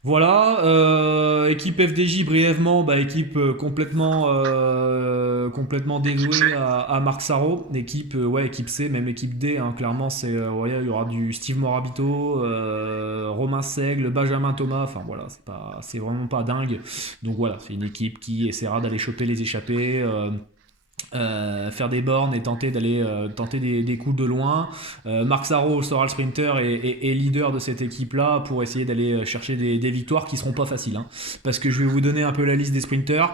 Voilà, équipe FDJ brièvement, équipe complètement dévouée à Marc Sarro, équipe C, même équipe D, hein, clairement il y aura du Steve Morabito, Romain Seigle, Benjamin Thomas, enfin voilà, c'est vraiment pas dingue, donc voilà, c'est une équipe qui essaiera d'aller choper les échappés, faire des bornes et tenter des coups de loin. Marc Sarro sera le sprinter et leader de cette équipe là pour essayer d'aller chercher des victoires qui seront pas faciles, hein. Parce que je vais vous donner un peu la liste des sprinters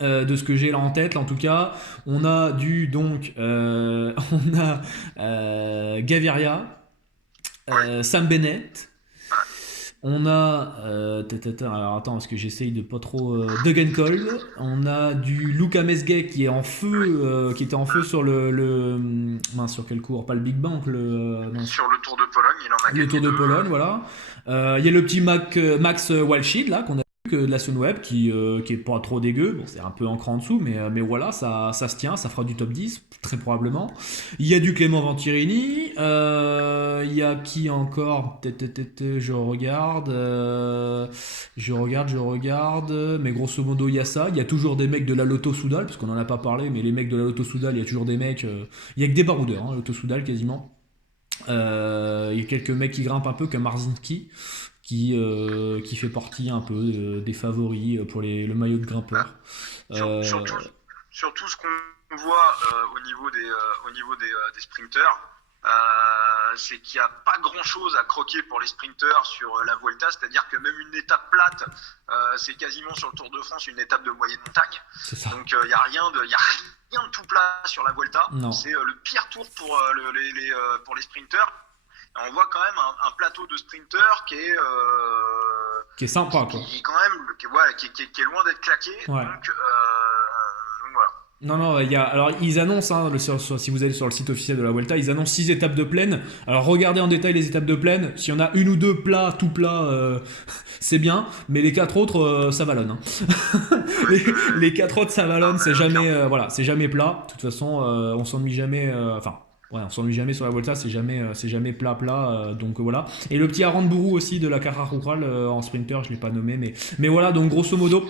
de ce que j'ai là en tête. Là, en tout cas on a Gaviria, Sam Bennett. On a alors attends parce que j'essaye de pas trop Degenkolb. On a du Luca Mesguet qui est en feu, qui était en feu sur sur quel cours, pas le Big Bang, sur le Tour de Pologne, il en a gagné le Tour de Pologne, voilà. Il y a le petit Max Walschild là qu'on a que de la Sunweb qui est pas trop dégueu, bon c'est un peu en cran en dessous mais voilà ça se tient, ça fera du top 10 très probablement. Il y a du Clément Venturini, il y a qui encore, je regarde, mais grosso modo il y a ça, il y a toujours des mecs de la Lotto Soudal parce qu'on en a pas parlé, mais les mecs de la Lotto Soudal, il y a toujours des mecs, il y a que des baroudeurs, hein, Lotto Soudal quasiment. Il y a quelques mecs qui grimpent un peu comme Marzinski qui fait partie un peu des favoris pour le maillot de grimpeur. Surtout ce qu'on voit au niveau des sprinters, c'est qu'il n'y a pas grand chose à croquer pour les sprinters sur la Vuelta, c'est-à-dire que même une étape plate, c'est quasiment sur le Tour de France une étape de moyenne montagne. C'est ça. Donc il n'y a rien de tout plat sur la Vuelta. Non. C'est le pire tour pour les sprinters. Et on voit quand même un plateau de sprinters qui est sympa, quoi. Qui est loin d'être claqué. Ouais. Donc voilà. Non, alors ils annoncent, hein, si vous allez sur le site officiel de la Vuelta, ils annoncent 6 étapes de plaine. Alors regardez en détail les étapes de plaine. S'il y en a une ou deux plats, tout plat, c'est bien. Mais les 4 autres, ça vallonne. Hein. les 4 autres, ça vallonne. C'est jamais, c'est jamais plat. De toute façon, on s'ennuie jamais. Ouais, on s'ennuie jamais sur la Volta, c'est jamais plat plat, donc voilà. Et le petit Aranburu aussi de la Carrera Rural en sprinter, je l'ai pas nommé, mais voilà, donc grosso modo,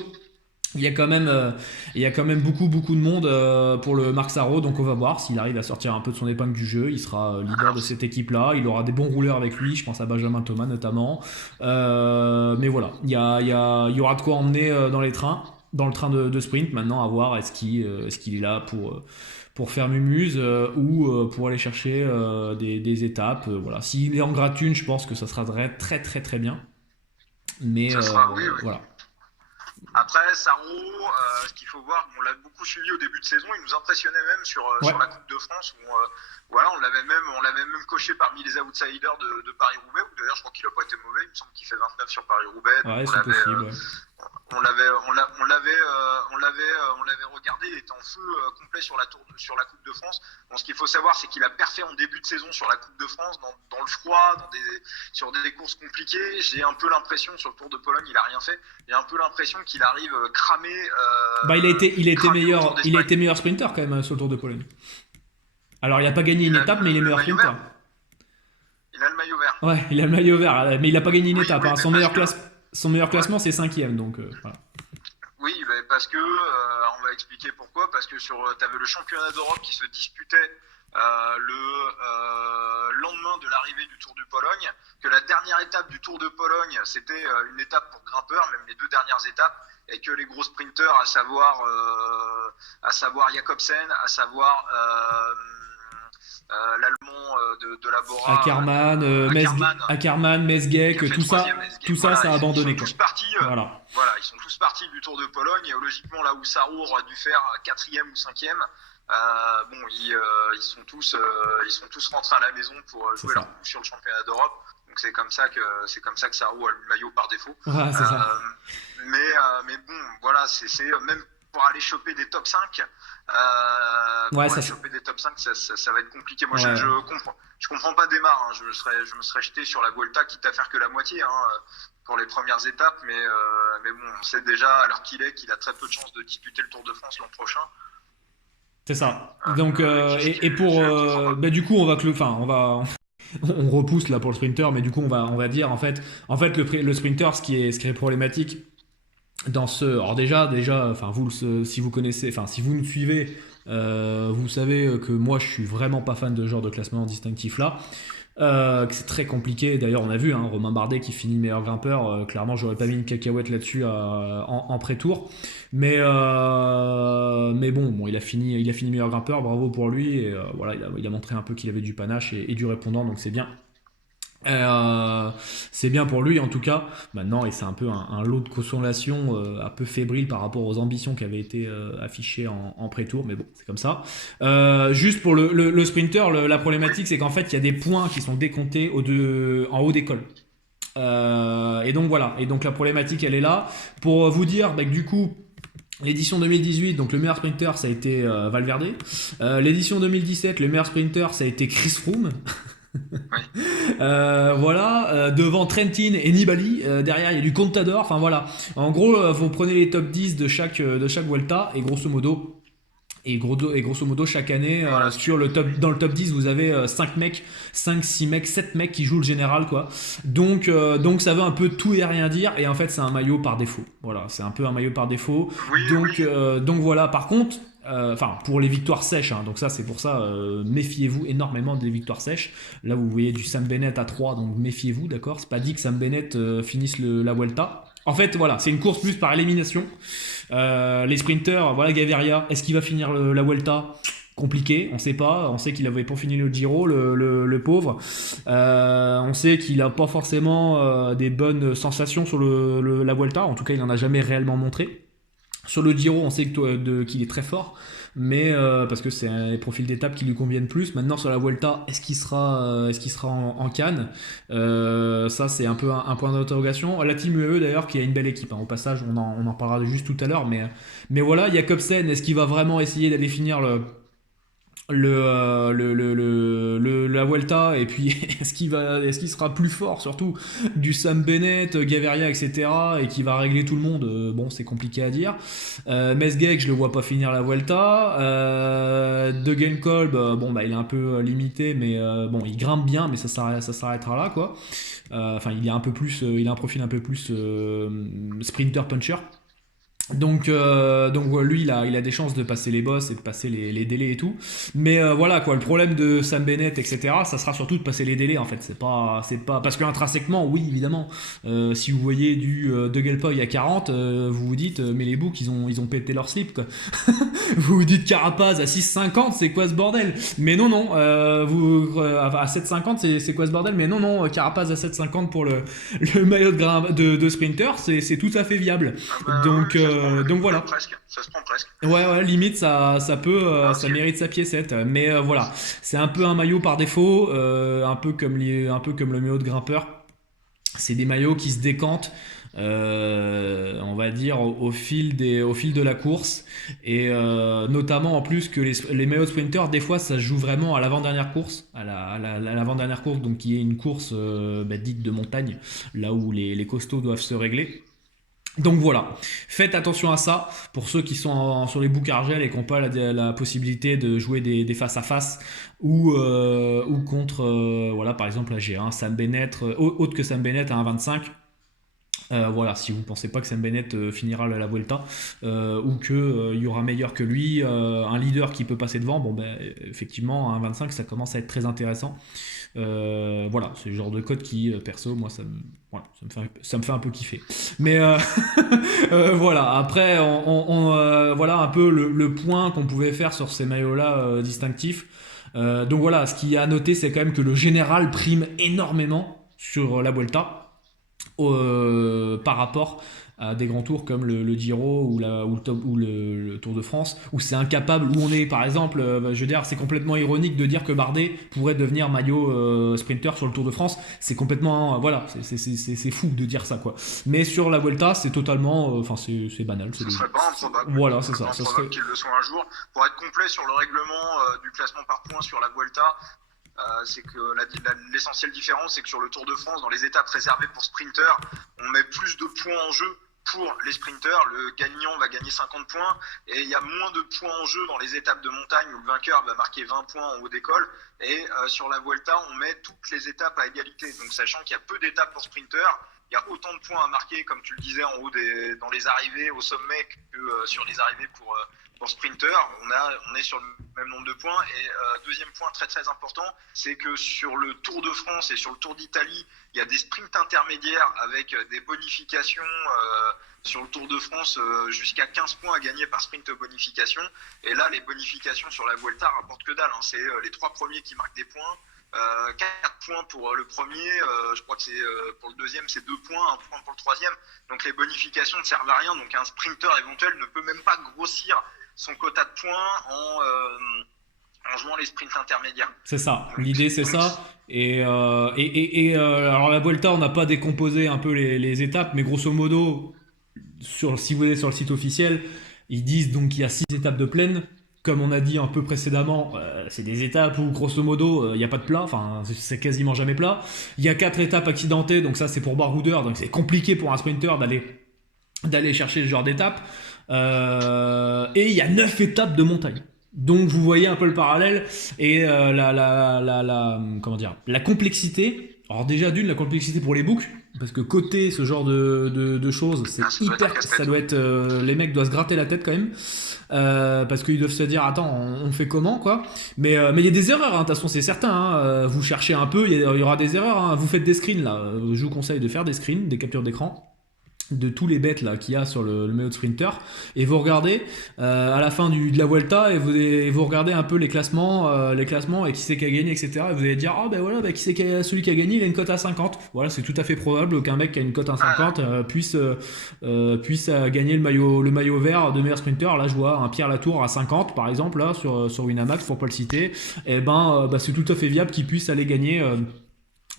il y a quand même, il y a quand même beaucoup de monde pour le Marc Sarro, donc on va voir s'il arrive à sortir un peu de son épingle du jeu. Il sera leader de cette équipe-là, il aura des bons rouleurs avec lui, je pense à Benjamin Thomas notamment. Mais voilà, il y aura de quoi emmener dans les trains, dans le train de sprint. Maintenant, à voir est-ce qu'il est là pour faire mumuse ou pour aller chercher des étapes. Voilà, s'il est en gratuit, je pense que ça sera très bien. Mais Ça sera, oui, oui. voilà. Après, Sarro, ce qu'il faut voir, on l'a beaucoup suivi au début de saison, il nous impressionnait même sur la Coupe de France, où voilà, on l'avait même coché parmi les outsiders de Paris-Roubaix, où d'ailleurs je crois qu'il n'a pas été mauvais, il me semble qu'il fait 29 sur Paris-Roubaix. Ouais, c'est possible. Ouais. On l'avait regardé, il était en feu complet sur la Coupe de France. Bon, ce qu'il faut savoir, c'est qu'il a perfé en début de saison sur la Coupe de France, dans le froid, sur des courses compliquées. J'ai un peu l'impression, sur le Tour de Pologne, il a rien fait. J'ai un peu l'impression qu'il arrive cramé. Il a été meilleur sprinter quand même sur le Tour de Pologne. Alors il n'a pas gagné une étape, mais il est meilleur sprinter. Il a le maillot vert. Ouais, il a le maillot vert, mais il n'a pas gagné une étape. Oui, hein. Son meilleur classement, c'est 5ème, donc voilà. Oui, parce que, on va expliquer pourquoi, parce que tu avais le championnat d'Europe qui se disputait le lendemain de l'arrivée du Tour de Pologne, que la dernière étape du Tour de Pologne, c'était une étape pour grimpeurs, même les 2 dernières étapes, et que les gros sprinteurs, à savoir Jacobsen, à savoir l'allemand de la Bora, Ackermann, Mesgeck, tout ça, ça a abandonné. Ils sont tous partis. Voilà, ils sont tous partis du Tour de Pologne, et logiquement là où Sarro aurait dû faire 4e ou 5e, ils sont tous rentrés à la maison pour jouer leur coup sur le championnat d'Europe. Donc c'est comme ça que Sarro a le maillot par défaut. Ouais, c'est ça. Mais bon, voilà, c'est même pour aller choper des top 5. Choper des top 5, ça va être compliqué. Moi, ouais. Je comprends pas Démarre. Hein. Je me serais jeté sur la Vuelta, quitte à faire que la moitié pour les premières étapes. Mais bon, on sait déjà à l'heure qu'il a très peu de chances de disputer le Tour de France l'an prochain. C'est ça. Donc, et pour, du coup, on repousse là pour le sprinter, mais du coup, on va dire en fait, le sprinter, ce qui est problématique. Dans ce, alors déjà, enfin si vous connaissez, enfin si vous nous suivez, vous savez que moi je suis vraiment pas fan de ce genre de classement distinctif là, que c'est très compliqué. D'ailleurs on a vu Romain Bardet qui finit meilleur grimpeur, clairement j'aurais pas mis une cacahuète là-dessus en pré-tour, mais bon il a fini meilleur grimpeur, bravo pour lui, et voilà il a montré un peu qu'il avait du panache et du répondant, donc c'est bien. C'est bien pour lui en tout cas maintenant, et c'est un peu un lot de consolation un peu fébrile par rapport aux ambitions qui avaient été affichées en pré-tour, mais bon c'est comme ça. Juste pour le sprinter, la problématique c'est qu'en fait il y a des points qui sont décomptés en haut d'école. Et donc voilà, et donc la problématique elle est là pour vous dire que du coup l'édition 2018, donc le meilleur sprinter ça a été Valverde. L'édition 2017, le meilleur sprinter ça a été Chris Froome. Devant Trentin et Nibali, derrière il y a du Contador, enfin voilà, en gros vous prenez les top 10 de chaque Vuelta, et grosso modo chaque année dans le top 10 vous avez 5, 6 mecs, 7 mecs qui jouent le général quoi. Donc ça veut un peu tout et rien dire, et en fait c'est un maillot par défaut. Voilà, c'est un peu un maillot par défaut. Donc voilà, par contre pour les victoires sèches, donc ça c'est pour ça, méfiez-vous énormément des victoires sèches. Là vous voyez du Sam Bennett à 3, donc méfiez-vous, d'accord, c'est pas dit que Sam Bennett finisse la Vuelta. En fait voilà, c'est une course plus par élimination. Les sprinters, voilà, Gaviria, est-ce qu'il va finir la Vuelta? Compliqué, on sait pas. On sait qu'il avait pas fini le Giro, le pauvre. On sait qu'il a pas forcément des bonnes sensations sur la Vuelta, en tout cas il en a jamais réellement montré. Sur le Giro, on sait qu'il est très fort, mais parce que c'est un profil d'étape qui lui conviennent plus. Maintenant sur la Vuelta, est-ce qu'il sera en Cannes? Ça c'est un peu un point d'interrogation. La Team UAE d'ailleurs qui a une belle équipe, au passage on en parlera juste tout à l'heure, mais voilà, Jacobsen, est-ce qu'il va vraiment essayer d'aller finir le la Vuelta, et puis est-ce qu'il sera plus fort surtout du Sam Bennett, Gaviria, etc., et qui va régler tout le monde, bon, c'est compliqué à dire. Mesgeg, je le vois pas finir la Vuelta. Degenkolb, bon, bah il est un peu limité, mais bon, il grimpe bien, mais ça s'arrêtera là, quoi. Enfin, il a un profil un peu plus sprinter puncher. Donc lui il a des chances de passer les boss et de passer les délais et tout, mais voilà quoi, le problème de Sam Bennett, etc., ça sera surtout de passer les délais en fait. C'est pas parce que intrinsèquement, oui évidemment, si vous voyez du De Gelpoy à 40, vous vous dites mais les boucs ils ont pété leur slip quoi. Vous vous dites Carapaz à 6,50, c'est quoi ce bordel? Mais non, à 7,50 c'est quoi ce bordel? Mais non, Carapaz à 7,50 pour le maillot de sprinter, c'est tout à fait viable. Donc voilà. Ça se prend presque. Ouais, limite ça ça mérite sa piécette. Mais voilà, c'est un peu un maillot par défaut, un peu comme le maillot de grimpeur. C'est des maillots qui se décantent, on va dire au fil de la course, et notamment en plus que les maillots de sprinter, des fois ça se joue vraiment à l'avant-dernière course, à l'avant-dernière course, donc qui est une course dite de montagne, là où les costauds doivent se régler. Donc voilà, faites attention à ça pour ceux qui sont sur les boucs Argel et qui n'ont pas la possibilité de jouer des face à face ou contre voilà, par exemple la G1, Sam Bennett, autre que Sam Bennett à 1,25. Voilà, si vous ne pensez pas que Sam Bennett finira la Vuelta, ou qu'il y aura meilleur que lui, un leader qui peut passer devant, bon ben effectivement à 1,25 ça commence à être très intéressant. Voilà, c'est le genre de code qui, perso, moi ça me fait un peu kiffer. Mais voilà, après voilà un peu le point qu'on pouvait faire sur ces maillots là distinctifs. Donc voilà, ce qu'il y a à noter, c'est quand même que le général prime énormément sur la Vuelta, par rapport à des grands tours comme le Giro ou le Tour de France, où c'est incapable, où on est par exemple, je veux dire, c'est complètement ironique de dire que Bardet pourrait devenir maillot sprinter sur le Tour de France. C'est complètement voilà, c'est fou de dire ça quoi. Mais sur la Vuelta c'est totalement enfin c'est banal, ce serait pas improbable. Voilà, c'est ça serait qu'il le soit un jour. Pour être complet sur le règlement du classement par points sur la Vuelta, c'est que l'essentielle différence, c'est que sur le Tour de France, dans les étapes réservées pour sprinters, on met plus de points en jeu pour les sprinters. Le gagnant va gagner 50 points, et il y a moins de points en jeu dans les étapes de montagne où le vainqueur va marquer 20 points en haut d'école. Et sur la Vuelta, on met toutes les étapes à égalité. Donc sachant qu'il y a peu d'étapes pour sprinters, il y a autant de points à marquer, comme tu le disais, en haut dans les arrivées au sommet que sur les arrivées pour sprinter. On est sur le même nombre de points. Et deuxième point très très important, c'est que sur le Tour de France et sur le Tour d'Italie, il y a des sprints intermédiaires avec des bonifications sur le Tour de France, jusqu'à 15 points à gagner par sprint bonification. Et là, les bonifications sur la Vuelta rapportent que dalle, hein. C'est les 3 premiers qui marquent des points. 4 points pour le premier, je crois que c'est pour le deuxième c'est 2 points, 1 point pour le troisième. Donc les bonifications ne servent à rien. Donc un sprinter éventuel ne peut même pas grossir son quota de points en jouant les sprints intermédiaires. C'est ça, l'idée c'est ça. Et alors la Vuelta, on n'a pas décomposé un peu les étapes, mais grosso modo, si vous êtes sur le site officiel, ils disent donc qu'il y a 6 étapes de plaine. Comme on a dit un peu précédemment, c'est des étapes où grosso modo il n'y a pas de plat, enfin c'est quasiment jamais plat. Il y a 4 étapes accidentées, donc ça c'est pour baroudeur, donc c'est compliqué pour un sprinter d'aller chercher ce genre d'étapes. Et il y a 9 étapes de montagne. Donc vous voyez un peu le parallèle et comment dire, la complexité. Alors déjà la complexité pour les boucs, parce que côté ce genre de choses, c'est hyper, ça doit être les mecs doivent se gratter la tête quand même, parce qu'ils doivent se dire attends, on fait comment quoi. Mais il y a des erreurs, hein, de toute façon c'est certain, hein, vous cherchez un peu, il y aura des erreurs, hein, vous faites des screens là, je vous conseille de faire des screens, des captures d'écran de tous les bêtes là qu'il y a sur le maillot de sprinter, et vous regardez à la fin de la Vuelta et vous regardez un peu les classements et qui c'est qui a gagné, etc. Et vous allez dire ben voilà, qui c'est celui qui a gagné, il a une cote à 50. Voilà, c'est tout à fait probable qu'un mec qui a une cote à 50 puisse gagner le maillot vert de meilleur sprinter. Là je vois un Pierre Latour à 50 par exemple là sur Winamax pour pas le citer, et c'est tout à fait viable qu'il puisse aller gagner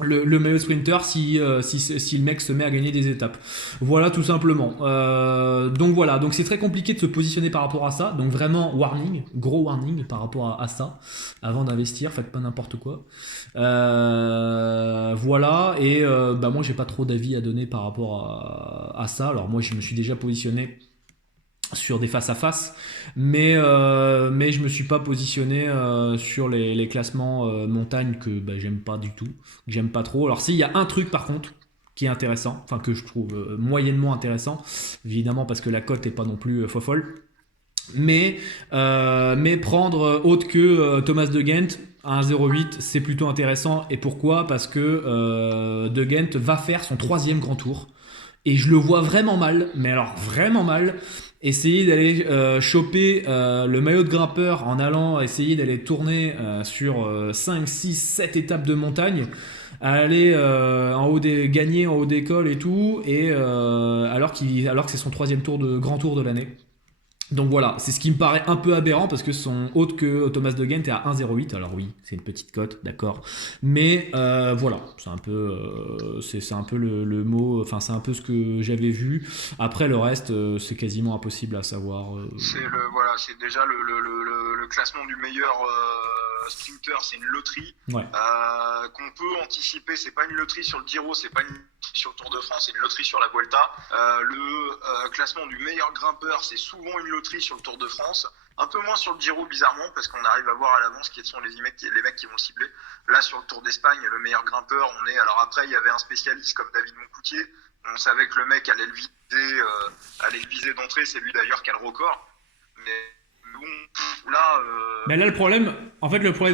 le maillot sprinter si le mec se met à gagner des étapes. Voilà, tout simplement. Donc c'est très compliqué de se positionner par rapport à ça. Donc vraiment, gros warning par rapport à ça. Avant d'investir, faites pas n'importe quoi. Voilà, et moi j'ai pas trop d'avis à donner par rapport à ça. Alors moi je me suis déjà positionné sur des face à face, mais je me suis pas positionné sur les classements montagne que j'aime pas du tout, que j'aime pas trop. Alors s'il y a un truc par contre qui est intéressant, enfin que je trouve moyennement intéressant, évidemment parce que la cote est pas non plus fofolle, mais prendre autre que Thomas de Gent à 1,08, c'est plutôt intéressant. Et pourquoi? Parce que de Gent va faire son 3e grand tour. Et je le vois vraiment mal, mais alors vraiment mal, essayer d'aller choper le maillot de grimpeur en allant essayer d'aller tourner sur 5, 6, 7 étapes de montagne, aller gagner en haut d'école et tout, et alors que c'est son 3e grand tour de l'année. Donc voilà, c'est ce qui me paraît un peu aberrant parce que son autre que Thomas de Gent est à 1,08. Alors oui, c'est une petite cote, d'accord. Mais voilà, c'est un peu, c'est un peu le mot, enfin c'est un peu ce que j'avais vu. Après le reste, c'est quasiment impossible à savoir. C'est déjà le classement du meilleur sprinter, c'est une loterie qu'on peut anticiper. C'est pas une loterie sur le Giro, c'est pas une loterie sur le Tour de France, c'est une loterie sur la Vuelta. Le classement du meilleur grimpeur, c'est souvent une loterie sur le Tour de France. Un peu moins sur le Giro, bizarrement, parce qu'on arrive à voir à l'avance qui sont les mecs qui vont le cibler. Là, sur le Tour d'Espagne, le meilleur grimpeur, alors après, il y avait un spécialiste comme David Moncoutier. On savait que le mec allait le viser d'entrée. C'est lui d'ailleurs qui a le record. Mais bon, là. Mais là, le problème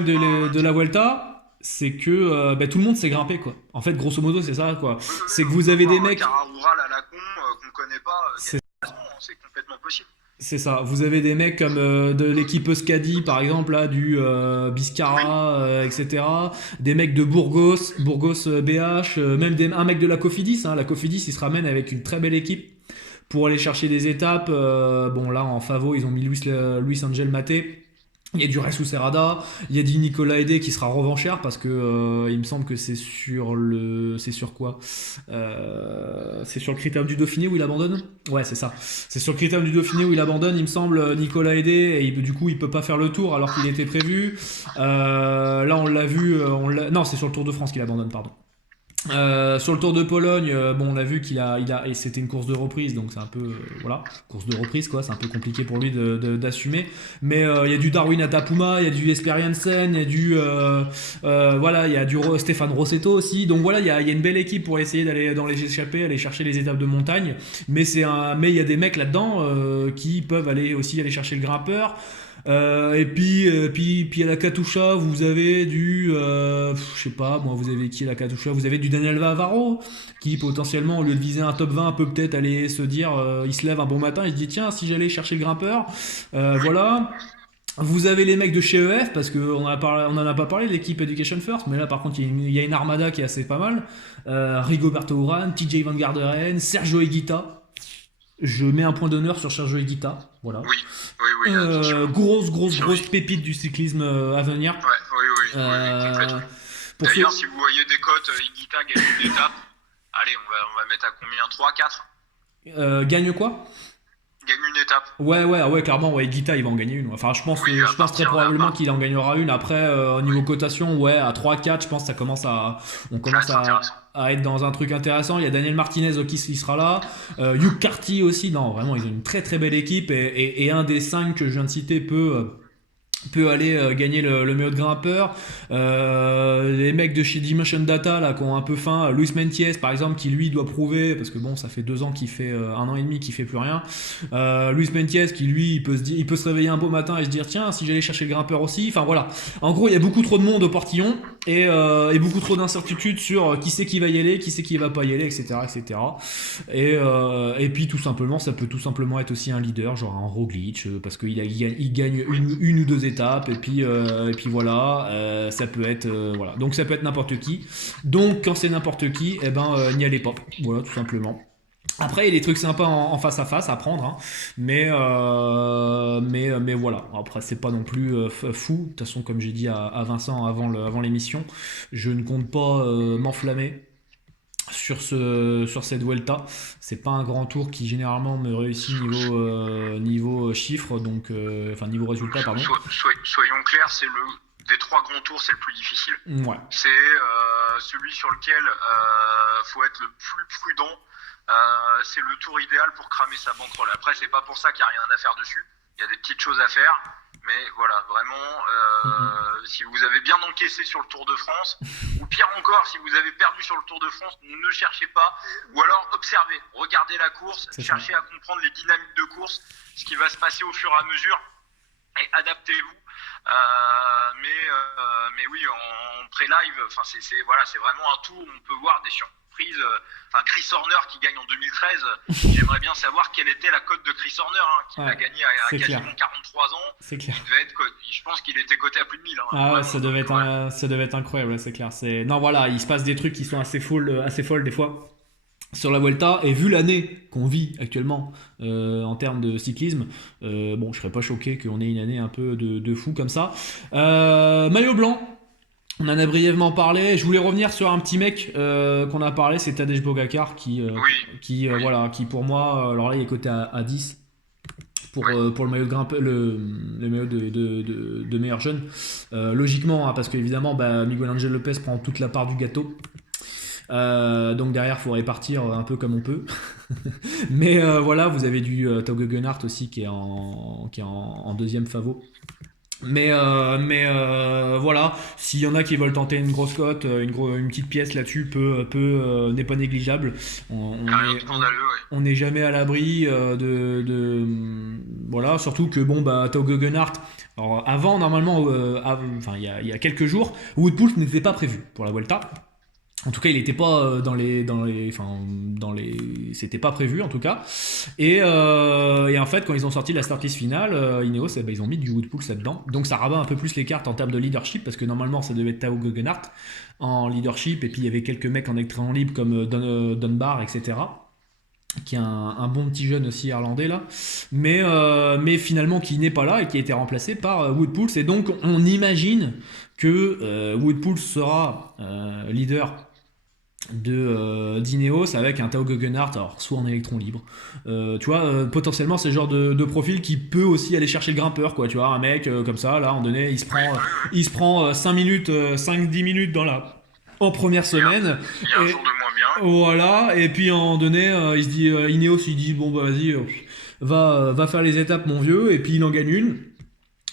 de la Vuelta, c'est que tout le monde s'est grimpé, quoi. En fait, grosso modo, c'est ça, quoi. C'est que vous avez des mecs. Cara Rural à la con qu'on connaît pas. C'est complètement possible. C'est ça, vous avez des mecs comme de l'équipe Euskadi par exemple, là, du Biscara, etc. Des mecs de Burgos BH, même un mec de la Cofidis. La Cofidis, il se ramène avec une très belle équipe pour aller chercher des étapes. Bon là en favo, ils ont mis Luis Angel Maté. Il y a du Ressus Serrada, il y a du Nicolas Aidé qui sera revanchard parce que il me semble que c'est sur quoi c'est sur le critérium du Dauphiné où il abandonne. Ouais, c'est ça. C'est sur le critérium du Dauphiné où il abandonne, il me semble, Nicolas Aidé, et du coup il peut pas faire le tour alors qu'il était prévu. Là on l'a vu, non, c'est sur le Tour de France qu'il abandonne, pardon. Sur le Tour de Pologne, on a vu et c'était une course de reprise, donc c'est un peu course de reprise quoi, c'est un peu compliqué pour lui d'assumer. Mais il y a du Darwin Atapuma, il y a du Jesper Janssen, il y a du il y a du Stéphane Rossetto aussi. Donc voilà, il y a une belle équipe pour essayer d'aller dans les échappées, aller chercher les étapes de montagne. Mais il y a des mecs là-dedans qui peuvent aller chercher le grimpeur. Et puis à la Katusha vous avez je sais pas moi, vous avez qui à la Katusha, vous avez du Daniel Vavaro qui potentiellement au lieu de viser un top 20 peut peut-être aller se dire il se lève un bon matin, il se dit tiens si j'allais chercher le grimpeur, voilà. Vous avez les mecs de chez EF parce qu'on en a pas parlé de l'équipe Education First, mais là par contre il y a une armada qui est assez pas mal. Rigoberto Urán, TJ Van Garderen, Sergio Higuita. Je mets un point d'honneur sur Sergio Higuita, voilà. Oui. Grosse pépite du cyclisme à venir. Oui, complètement. D'ailleurs, si vous voyez des cotes, Higuita gagne une étape. Allez, on va mettre à combien? 3, 4 Gagne quoi? Gagne une étape. Ouais, clairement, Higuita il va en gagner une. Enfin, je pense très probablement qu'il en gagnera une. Après, au niveau cotation, à 3-4, je pense que on commence à être dans un truc intéressant. Il y a Daniel Martinez qui sera là. Hugh Carty aussi. Non, vraiment, ils ont une très très belle équipe. Et un des 5 que je viens de citer peut aller gagner le maillot de grimpeur. Les mecs de chez Dimension Data là qui ont un peu faim, Luis Mentiès par exemple qui lui doit prouver parce que bon ça fait 2 ans qu'il fait 1 an et demi qu'il fait plus rien. Luis Mentiès qui lui il peut se réveiller un beau matin et se dire tiens si j'allais chercher le grimpeur aussi. Enfin voilà. En gros il y a beaucoup trop de monde au portillon et beaucoup trop d'incertitudes sur qui c'est qui va y aller, qui c'est qui va pas y aller, etc. Et puis tout simplement ça peut tout simplement être aussi un leader genre un Roglic parce qu'il gagne une ou 2 étapes et puis voilà ça peut être donc ça peut être n'importe qui, donc quand c'est n'importe qui n'y allez pas, voilà tout simplement. Après, il y a des trucs sympas en face à face à prendre, hein. Mais voilà. Après, c'est pas non plus fou. De toute façon, comme j'ai dit à Vincent avant l'émission, je ne compte pas m'enflammer sur cette Vuelta. C'est pas un grand tour qui généralement me réussit niveau chiffres, donc enfin niveau résultat, pardon. Soyons clairs, c'est des 3 grands tours, c'est le plus difficile. Ouais. C'est celui sur lequel faut être le plus prudent. C'est le tour idéal pour cramer sa bankroll. Après, c'est pas pour ça qu'il n'y a rien à faire dessus. Il y a des petites choses à faire. Mais voilà, vraiment, si vous avez bien encaissé sur le Tour de France, ou pire encore, si vous avez perdu sur le Tour de France, ne cherchez pas. Ou alors observez, regardez la course, cherchez à comprendre les dynamiques de course, ce qui va se passer au fur et à mesure, et adaptez-vous. Mais oui, en pré-live, enfin c'est vraiment un tour où on peut voir des surprises. Enfin, Chris Horner qui gagne en 2013, j'aimerais bien savoir quelle était la cote de Chris Horner, hein, qui a gagné à quasiment 43 ans. C'est clair. Je pense qu'il était coté à plus de 1000. Hein, ah ouais, ça devait être incroyable, c'est clair. Non, voilà, il se passe des trucs qui sont assez folles des fois sur la Vuelta, et vu l'année qu'on vit actuellement en termes de cyclisme, bon, je serais pas choqué qu'on ait une année un peu de fou comme ça. Maillot blanc, on en a brièvement parlé. Je voulais revenir sur un petit mec qu'on a parlé, c'est Tadej Pogačar qui voilà, qui pour moi, alors là il est coté à 10 pour le maillot de grimpe, le maillot de meilleur jeune, logiquement, hein, parce qu'évidemment Miguel Angel Lopez prend toute la part du gâteau. Donc derrière il faut répartir un peu comme on peut. Mais voilà, vous avez du Tao Geoghegan Hart aussi qui est en deuxième favori. Mais voilà, s'il y en a qui veulent tenter une grosse cote, une petite pièce là-dessus n'est pas négligeable. On n'est jamais à l'abri voilà, surtout que Tao Geoghegan Hart, alors avant normalement, il y a quelques jours, Wout Poels n'était pas prévu pour la Vuelta. En tout cas, il n'était pas c'était pas prévu en tout cas. Et en fait, quand ils ont sorti la startlist finale, Ineos, ils ont mis du Wout Poels là-dedans. Donc ça rabat un peu plus les cartes en termes de leadership, parce que normalement ça devait être Tao Geoghegan Hart en leadership, et puis il y avait quelques mecs en écran libre comme Dunbar, etc. Qui est un bon petit jeune aussi irlandais là, mais finalement qui n'est pas là et qui a été remplacé par Wout Poels. Et donc on imagine que Wout Poels sera leader d'Ineos avec un Tao Geoghegan Hart, alors soit en électron libre, tu vois, potentiellement c'est le genre de profil qui peut aussi aller chercher le grimpeur, quoi, tu vois, un mec comme ça, là, en donné, il se prend 5-10 minutes en première semaine. Il y a un jour de moins bien. Voilà, et puis en donné, il se dit, Ineos, il dit, bon bah vas-y, va faire les étapes mon vieux, et puis il en gagne une.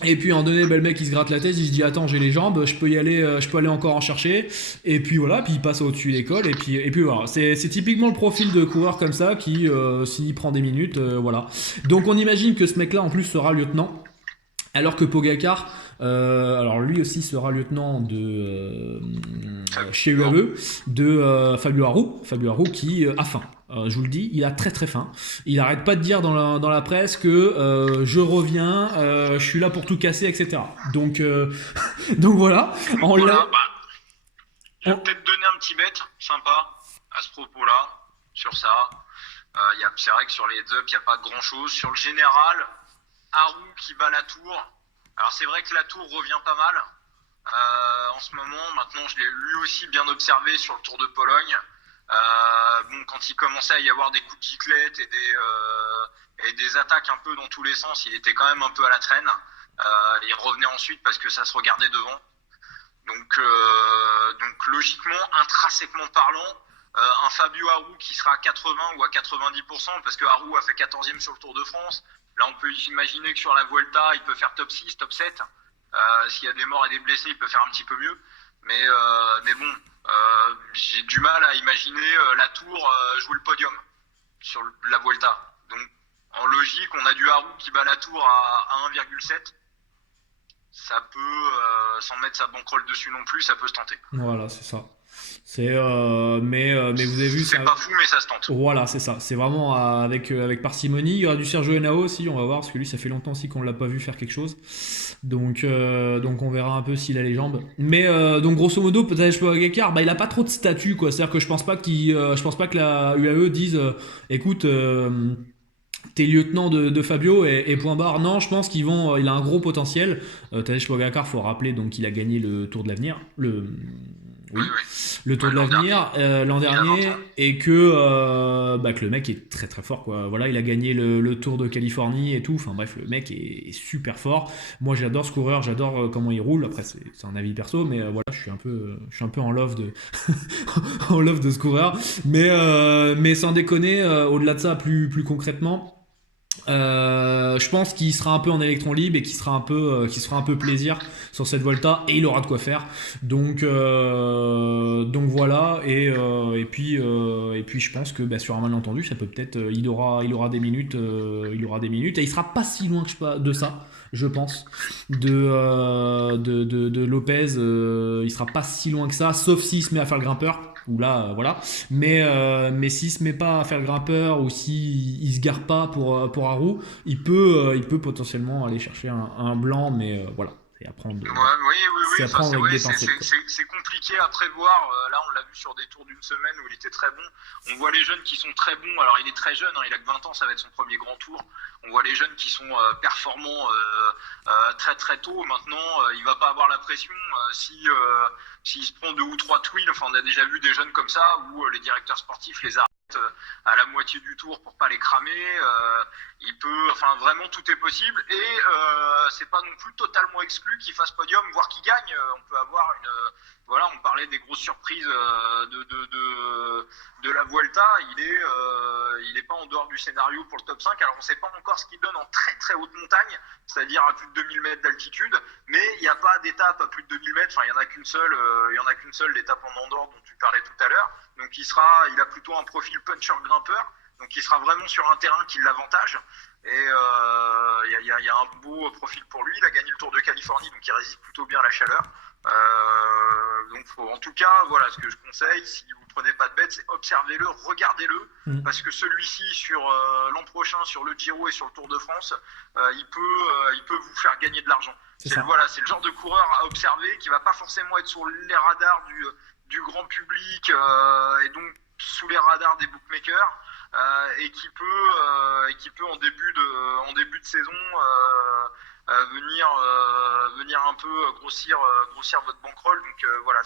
Et puis en donné, le mec il se gratte la tête, il se dit attends, j'ai les jambes, je peux aller encore en chercher. Et puis voilà, puis il passe au-dessus des cols, et puis voilà. C'est typiquement le profil de coureur comme ça qui, s'il prend des minutes, voilà. Donc on imagine que ce mec-là en plus sera lieutenant, alors que Pogačar, alors lui aussi sera lieutenant chez UAE de Fabio Aru qui a faim. Je vous le dis, il a très très faim. Il arrête pas de dire dans la presse que je reviens, je suis là pour tout casser, etc. Donc voilà. Je vais peut-être donner un petit bet sympa à ce propos-là, sur ça. C'est vrai que sur les heads-up, il n'y a pas grand-chose. Sur le général, Aru qui bat la Tour. Alors c'est vrai que la Tour revient pas mal en ce moment. Maintenant, je l'ai lui aussi bien observé sur le Tour de Pologne. Quand il commençait à y avoir des coups de giclette et des attaques un peu dans tous les sens, il était quand même un peu à la traîne. Il revenait ensuite parce que ça se regardait devant. Donc logiquement, intrinsèquement parlant, un Fabio Aru qui sera à 80 ou à 90%, parce que Aru a fait 14e sur le Tour de France. Là, on peut imaginer que sur la Vuelta, il peut faire top 6, top 7. S'il y a des morts et des blessés, il peut faire un petit peu mieux. Mais bon, j'ai du mal à imaginer la Tour jouer le podium sur la Vuelta. Donc, en logique, on a du Aru qui bat la Tour à 1,7. Ça peut, sans mettre sa bankroll dessus non plus, ça peut se tenter. Voilà, c'est ça. Mais vous avez vu, c'est pas fou, mais ça se tente. Voilà, c'est ça. C'est vraiment avec parcimonie. Il y aura du Sergio Henao aussi, on va voir, parce que lui, ça fait longtemps aussi qu'on l'a pas vu faire quelque chose. Donc on verra un peu s'il a les jambes. Mais donc grosso modo, Tadej Pogacar, bah il a pas trop de statut quoi. C'est-à-dire que je pense pas que la UAE dise, écoute, t'es lieutenant de Fabio et point barre. Non, je pense il a un gros potentiel. Tadej Pogacar, faut rappeler donc qu'il a gagné le Tour de l'avenir, Oui, oui, oui. le Tour Ouais, de l'an l'avenir l'an il a 20 dernier ans. et que le mec est très très fort quoi. Voilà, il a gagné le Tour de Californie et tout. Enfin bref, le mec est super fort. Moi, j'adore ce coureur, j'adore comment il roule. Après, c'est un avis perso, mais voilà, je suis un peu en love de en love de ce coureur. Mais sans déconner, au-delà de ça, plus concrètement. Je pense qu'il sera un peu en électron libre et qu'il se fera un peu plaisir sur cette Volta et il aura de quoi faire. Donc voilà et puis je pense que bah, sur un malentendu ça peut peut-être il aura des minutes et il sera pas si loin de ça je pense de Lopez il sera pas si loin que ça sauf s'il se met à faire le grimpeur ou là voilà mais s'il se met pas à faire le grimpeur ou s'il il se gare pas pour Haru, il peut potentiellement aller chercher un blanc, mais voilà, Ouais, oui, oui, oui. c'est à Enfin, prendre avec des pincettes. c'est compliqué à prévoir. Là, on l'a vu sur des tours d'une semaine où il était très bon. On voit les jeunes qui sont très bons. Alors, il est très jeune, hein, il a que 20 ans, ça va être son premier grand tour. On voit les jeunes qui sont performants très très tôt. Maintenant, il va pas avoir la pression s'il se prend 2 ou 3 twins. Enfin, on a déjà vu des jeunes comme ça où les directeurs sportifs les arrêtent à la moitié du tour pour pas les cramer. Enfin vraiment tout est possible et c'est pas non plus totalement exclu qu'il fasse podium, voire qu'il gagne. On peut avoir voilà, on parlait des grosses surprises de la Vuelta. Il est pas en dehors du scénario pour le top 5. Alors on sait pas encore ce qu'il donne en très très haute montagne, c'est-à-dire à plus de 2000 mètres d'altitude, mais il n'y a pas d'étape à plus de 2000 mètres. Enfin, il y en a qu'une seule, l'étape en Andorre dont tu parlais tout à l'heure. Donc il a plutôt un profil puncher grimpeur. Donc il sera vraiment sur un terrain qui l'avantage. Et il y a un beau profil pour lui. Il a gagné le Tour de Californie, donc il résiste plutôt bien à la chaleur. En tout cas, voilà ce que je conseille. Si vous ne prenez pas de bête, c'est observez-le, regardez-le, parce que celui-ci sur l'an prochain, sur le Giro et sur le Tour de France, il peut vous faire gagner de l'argent. C'est le genre de coureur à observer qui va pas forcément être sur les radars du grand public et donc sous les radars des bookmakers. Et qui peut en début de saison venir un peu grossir votre bankroll. Donc voilà,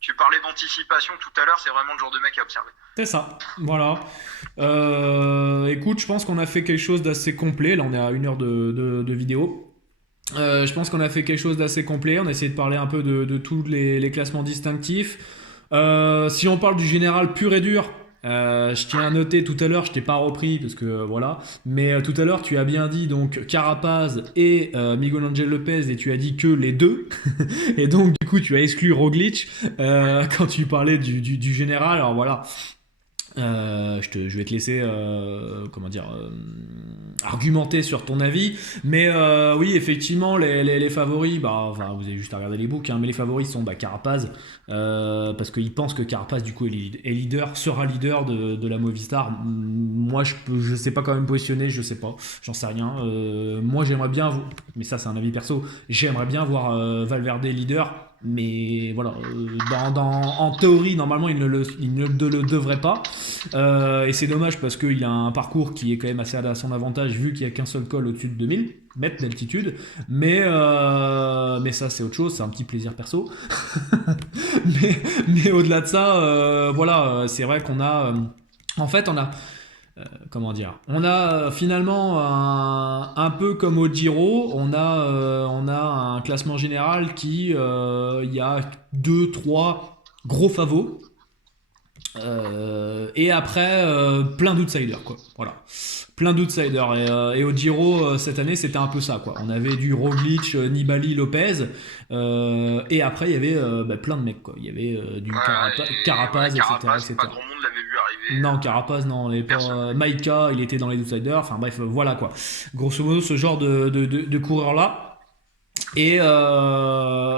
tu parlais d'anticipation tout à l'heure, c'est vraiment le genre de mec à observer. C'est ça, voilà. Écoute, je pense qu'on a fait quelque chose d'assez complet. Là, on est à 1 heure de vidéo. Je pense qu'on a fait quelque chose d'assez complet. On a essayé de parler un peu de tous les classements distinctifs. Si on parle du général pur et dur, je tiens à noter tout à l'heure, je t'ai pas repris parce que voilà, mais tout à l'heure tu as bien dit donc Carapaz et Miguel Angel Lopez et tu as dit que les deux et donc du coup tu as exclu Roglic quand tu parlais du général. Alors voilà, je vais te laisser argumenter sur ton avis, mais oui effectivement les favoris, enfin vous avez juste à regarder les books, hein, mais les favoris sont Carapaz, parce qu'ils pensent que Carapaz du coup sera leader de la Movistar. Moi je sais pas quand même positionner, je sais pas, j'en sais rien. Moi j'aimerais bien, mais ça c'est un avis perso, j'aimerais bien voir Valverde leader. Mais voilà, en théorie, normalement, il ne le devrait pas. Et c'est dommage parce qu'il a un parcours qui est quand même assez à son avantage vu qu'il n'y a qu'un seul col au-dessus de 2000 mètres d'altitude. Mais ça, c'est autre chose, c'est un petit plaisir perso. mais au-delà de ça, voilà, c'est vrai qu'on a. En fait, on a. On a finalement un peu comme au Giro, on a un classement général qui il y a 2-3 gros favos et après plein d'outsiders quoi. Voilà, plein d'outsiders et au Giro cette année c'était un peu ça quoi. On avait du Roglic, Nibali, Lopez et après il y avait plein de mecs quoi. Il y avait du Carapaz, etc. Pas grand monde l'avait vu arriver. Non, Carapaz, non, Maïka, il était dans les outsiders. Enfin bref, voilà quoi. Grosso modo, ce genre de coureur-là. Et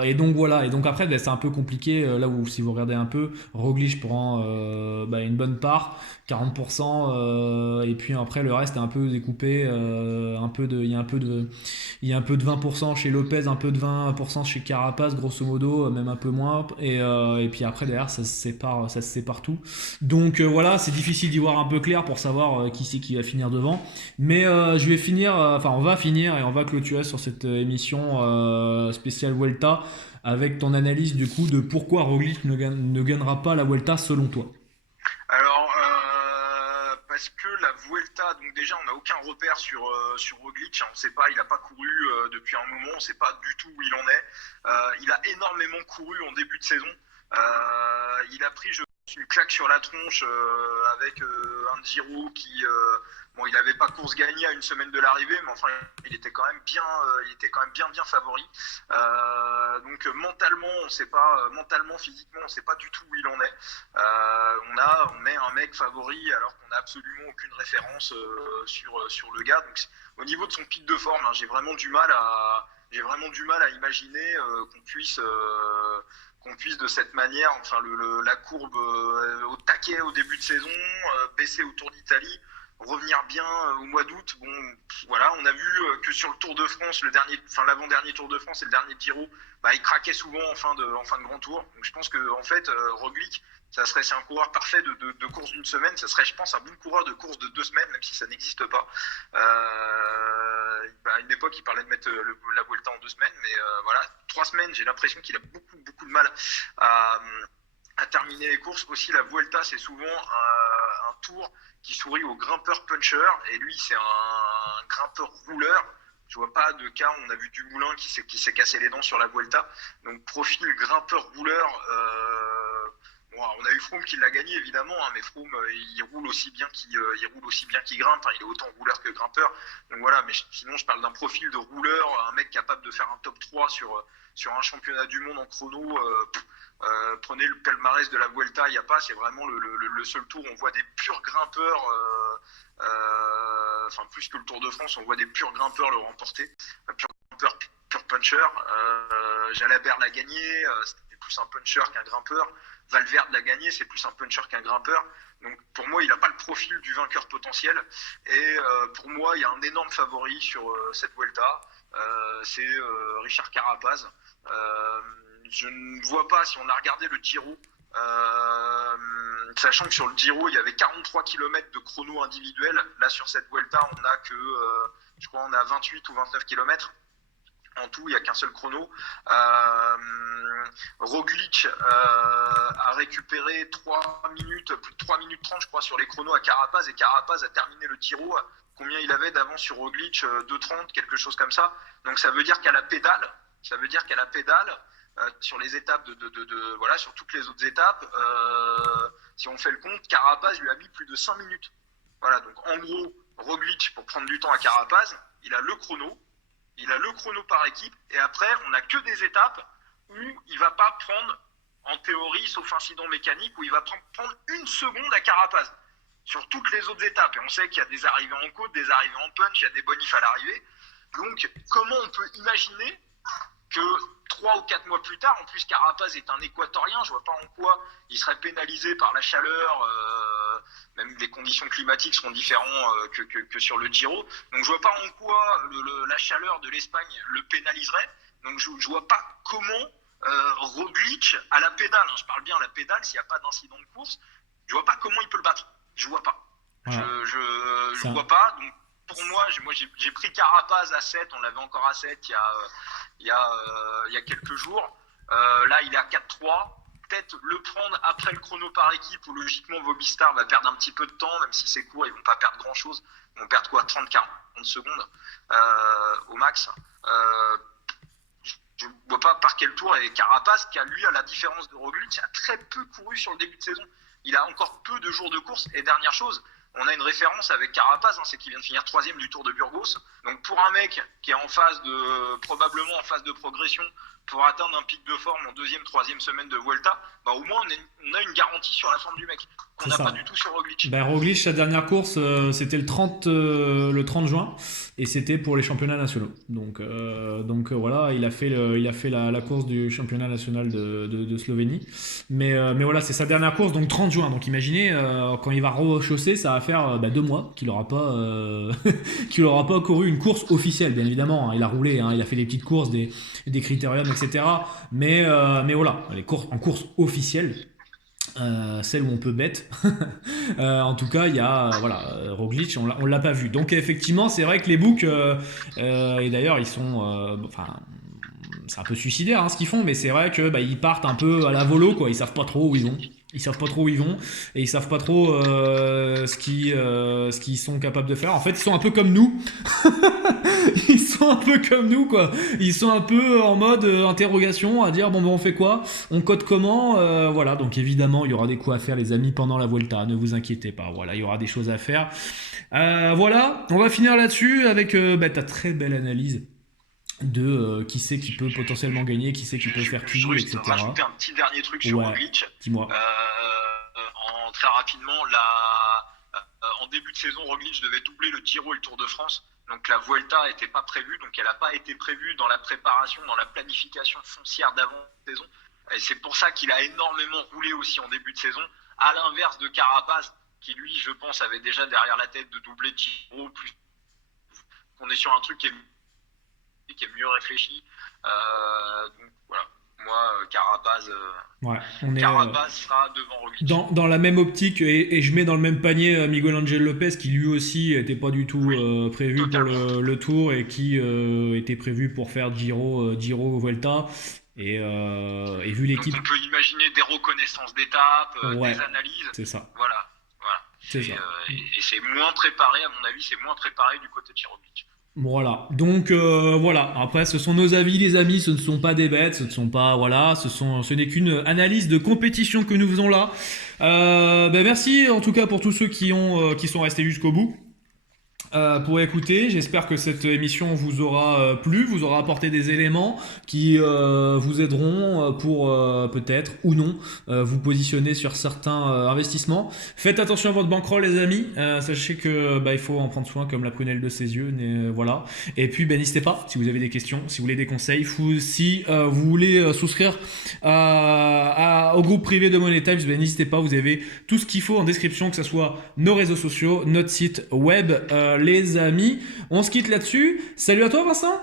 et donc voilà, et donc après c'est un peu compliqué, là où si vous regardez un peu, Roglic prend une bonne part, 40%, et puis après le reste est un peu découpé, il y a un peu de il y a un peu de 20% chez Lopez, un peu de 20% chez Carapaz, grosso modo, même un peu moins. Et puis après, derrière, ça se sépare tout. Donc voilà, c'est difficile d'y voir un peu clair pour savoir qui c'est qui va finir devant. Mais je vais finir, on va finir et on va clôturer sur cette émission spéciale Vuelta avec ton analyse du coup de pourquoi Roglic ne gagnera pas la Vuelta selon toi. Alors, parce que la Vuelta, donc déjà, on n'a aucun repère sur Roglic. On ne sait pas, il n'a pas couru depuis un moment, on ne sait pas du tout où il en est. Il a énormément couru en début de saison. Il a pris, je pense, une claque sur la tronche avec un Giro qui, bon, il n'avait pas course gagnée à une semaine de l'arrivée, mais enfin, il était quand même bien favori. Donc mentalement, on sait pas, mentalement, physiquement, on ne sait pas du tout où il en est. On met un mec favori alors qu'on n'a absolument aucune référence sur le gars. Donc au niveau de son pic de forme, hein, j'ai vraiment du mal à imaginer qu'on puisse de cette manière, enfin la courbe au taquet au début de saison, baisser au Tour d'Italie, revenir bien au mois d'août. Bon, voilà, on a vu que sur le Tour de France, l'avant-dernier Tour de France et le dernier Giro, il craquait souvent en fin de grand tour. Donc je pense que en fait, Roglic, c'est un coureur parfait de course d'une semaine. Ça serait, je pense, un bon coureur de course de 2 semaines, même si ça n'existe pas. À une époque, il parlait de mettre la Vuelta en 2 semaines, mais voilà, 3 semaines, j'ai l'impression qu'il a beaucoup de mal à terminer les courses. Aussi, la Vuelta, c'est souvent un tour qui sourit aux grimpeurs punchers, et lui, c'est un grimpeur rouleur. Je vois pas de cas, on a vu Dumoulin qui s'est cassé les dents sur la Vuelta. Donc, profil grimpeur rouleur. Bon, on a eu Froome qui l'a gagné évidemment, hein, mais Froome il roule aussi bien qu'il grimpe, hein, il est autant rouleur que grimpeur. Donc voilà, mais sinon je parle d'un profil de rouleur, un mec capable de faire un top 3 sur un championnat du monde en chrono. Prenez le palmarès de la Vuelta, il n'y a pas, c'est vraiment le seul tour où on voit des purs grimpeurs, plus que le Tour de France, on voit des purs grimpeurs le remporter, un pur grimpeur, pur puncher. Jalabert l'a gagné, c'était plus un puncher qu'un grimpeur. Valverde l'a gagné, c'est plus un puncher qu'un grimpeur. Donc pour moi, il n'a pas le profil du vainqueur potentiel. Et pour moi, il y a un énorme favori sur cette Vuelta. C'est Richard Carapaz. Je ne vois pas, si on a regardé le Giro, sachant que sur le Giro, il y avait 43 km de chrono individuel. Là, sur cette Vuelta, on a que, je crois, on a 28 ou 29 km. En tout, il n'y a qu'un seul chrono. Roglic a récupéré 3 minutes, plus de 3 minutes 30, je crois, sur les chronos à Carapaz. Et Carapaz a terminé le Giro. Combien il avait d'avance sur Roglic? 2,30, quelque chose comme ça. Donc ça veut dire qu'à la pédale, sur les étapes voilà, sur toutes les autres étapes, si on fait le compte, Carapaz lui a mis plus de 5 minutes. Voilà, donc en gros, Roglic, pour prendre du temps à Carapaz, il a le chrono par équipe, et après, on n'a que des étapes où il va pas prendre, en théorie, sauf incident mécanique, où il va prendre 1 seconde à Carapaz. Sur toutes les autres étapes, et on sait qu'il y a des arrivées en côte, des arrivées en punch, il y a des bonifs à l'arrivée. Donc, comment on peut imaginer que 3 ou 4 mois plus tard, en plus Carapaz est un équatorien, je vois pas en quoi il serait pénalisé par la chaleur, même les conditions climatiques seront différentes que sur le Giro, donc je vois pas en quoi la chaleur de l'Espagne le pénaliserait. Donc je vois pas comment Roglic à la pédale, hein, je parle bien à la pédale, s'il n'y a pas d'incident de course, je vois pas comment il peut le battre. Je vois pas. Voilà. Je vois pas. Donc pour moi, j'ai pris Carapaz à 7, on l'avait encore à 7 il y a quelques jours. Là, il est à 4-3. Peut-être le prendre après le chrono par équipe où logiquement Movistar va perdre un petit peu de temps, même si c'est court, ils vont pas perdre grand-chose. Ils vont perdre quoi, 30-40 secondes au max. Je ne vois pas par quel tour. Et Carapaz, qui a lui, à la différence de Roglic, a très peu couru sur le début de saison. Il a encore peu de jours de course. Et dernière chose, on a une référence avec Carapaz, hein, c'est qu'il vient de finir 3e du Tour de Burgos. Donc pour un mec qui est probablement en phase de progression pour atteindre un pic de forme en deuxième, troisième semaine de Vuelta, bah, au moins on a une garantie sur la forme du mec, qu'on n'a pas du tout sur Roglic. Ben, Roglic, sa dernière course, c'était le 30 juin, et c'était pour les championnats nationaux. Donc voilà, il a fait la course du championnat national de Slovénie. Mais voilà, c'est sa dernière course, donc 30 juin. Donc imaginez, quand il va rechausser, ça va faire 2 mois qu'il n'aura pas, qu'il aura pas couru une course officielle, bien évidemment. Hein. Il a roulé, hein, il a fait des petites courses, des critériums, etc. Mais voilà, les courses en course officielle. Celle où on peut bet. En tout cas, il y a Roglic, on l'a pas vu. Donc effectivement, c'est vrai que les books, et d'ailleurs ils sont, c'est un peu suicidaire hein, ce qu'ils font, mais c'est vrai que ils partent un peu à la volo, quoi. Ils savent pas trop où ils vont. Ils savent pas trop où ils vont et ils savent pas trop ce qu'ils sont capables de faire. En fait, ils sont un peu comme nous. Ils sont un peu comme nous, quoi. Ils sont un peu en mode interrogation, à dire bon, on fait quoi, on code comment, voilà. Donc évidemment, il y aura des coups à faire, les amis, pendant la Vuelta. Ne vous inquiétez pas. Voilà, il y aura des choses à faire. Voilà, on va finir là-dessus avec ta très belle analyse de qui c'est qui peut potentiellement gagner, qui c'est qui peut faire qui, etc. Je vais rajouter un petit dernier truc sur Roglic. Dis-moi. Très rapidement, en début de saison, Roglic devait doubler le Giro et le Tour de France. Donc la Vuelta n'était pas prévue, donc elle n'a pas été prévue dans la préparation, dans la planification foncière d'avant-saison. Et c'est pour ça qu'il a énormément roulé aussi en début de saison, à l'inverse de Carapaz, qui lui, je pense, avait déjà derrière la tête de doubler Giro, plus on est sur un truc qui est mieux réfléchi. Donc voilà, moi, Carapaz sera devant Roglic. Dans la même optique, et je mets dans le même panier Miguel Angel Lopez, qui lui aussi n'était pas du tout prévu totalement pour le Tour, et qui était prévu pour faire Giro Vuelta. Et vu l'équipe, donc on peut imaginer des reconnaissances d'étapes, des analyses. C'est ça. Voilà. Et c'est moins préparé, à mon avis, du côté de Roglic. Voilà, donc voilà, après ce sont nos avis les amis, ce ne sont pas des bêtes, ce ne sont pas, voilà, ce n'est qu'une analyse de compétition que nous faisons là. Merci en tout cas pour tous ceux qui sont restés jusqu'au bout. Pour écouter, j'espère que cette émission vous aura plu, vous aura apporté des éléments qui vous aideront pour peut-être ou non vous positionner sur certains investissements. Faites attention à votre bankroll les amis, sachez que il faut en prendre soin comme la prunelle de ses yeux, voilà. Et puis n'hésitez pas si vous avez des questions, si vous voulez des conseils, si vous voulez souscrire au groupe privé de Money Times, n'hésitez pas, vous avez tout ce qu'il faut en description, que ce soit nos réseaux sociaux, notre site web, les amis. On se quitte là-dessus. Salut à toi Vincent.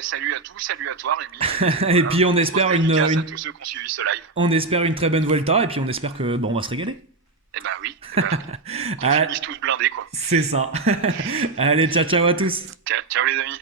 Salut à tous, salut à toi Rémi. Et puis on espère à tous ceux qui ont suivi ce live. On espère une très bonne Vuelta et puis on espère que on va se régaler. Oui. On finisse tous blindés quoi. C'est ça. Allez, ciao à tous. Ciao les amis.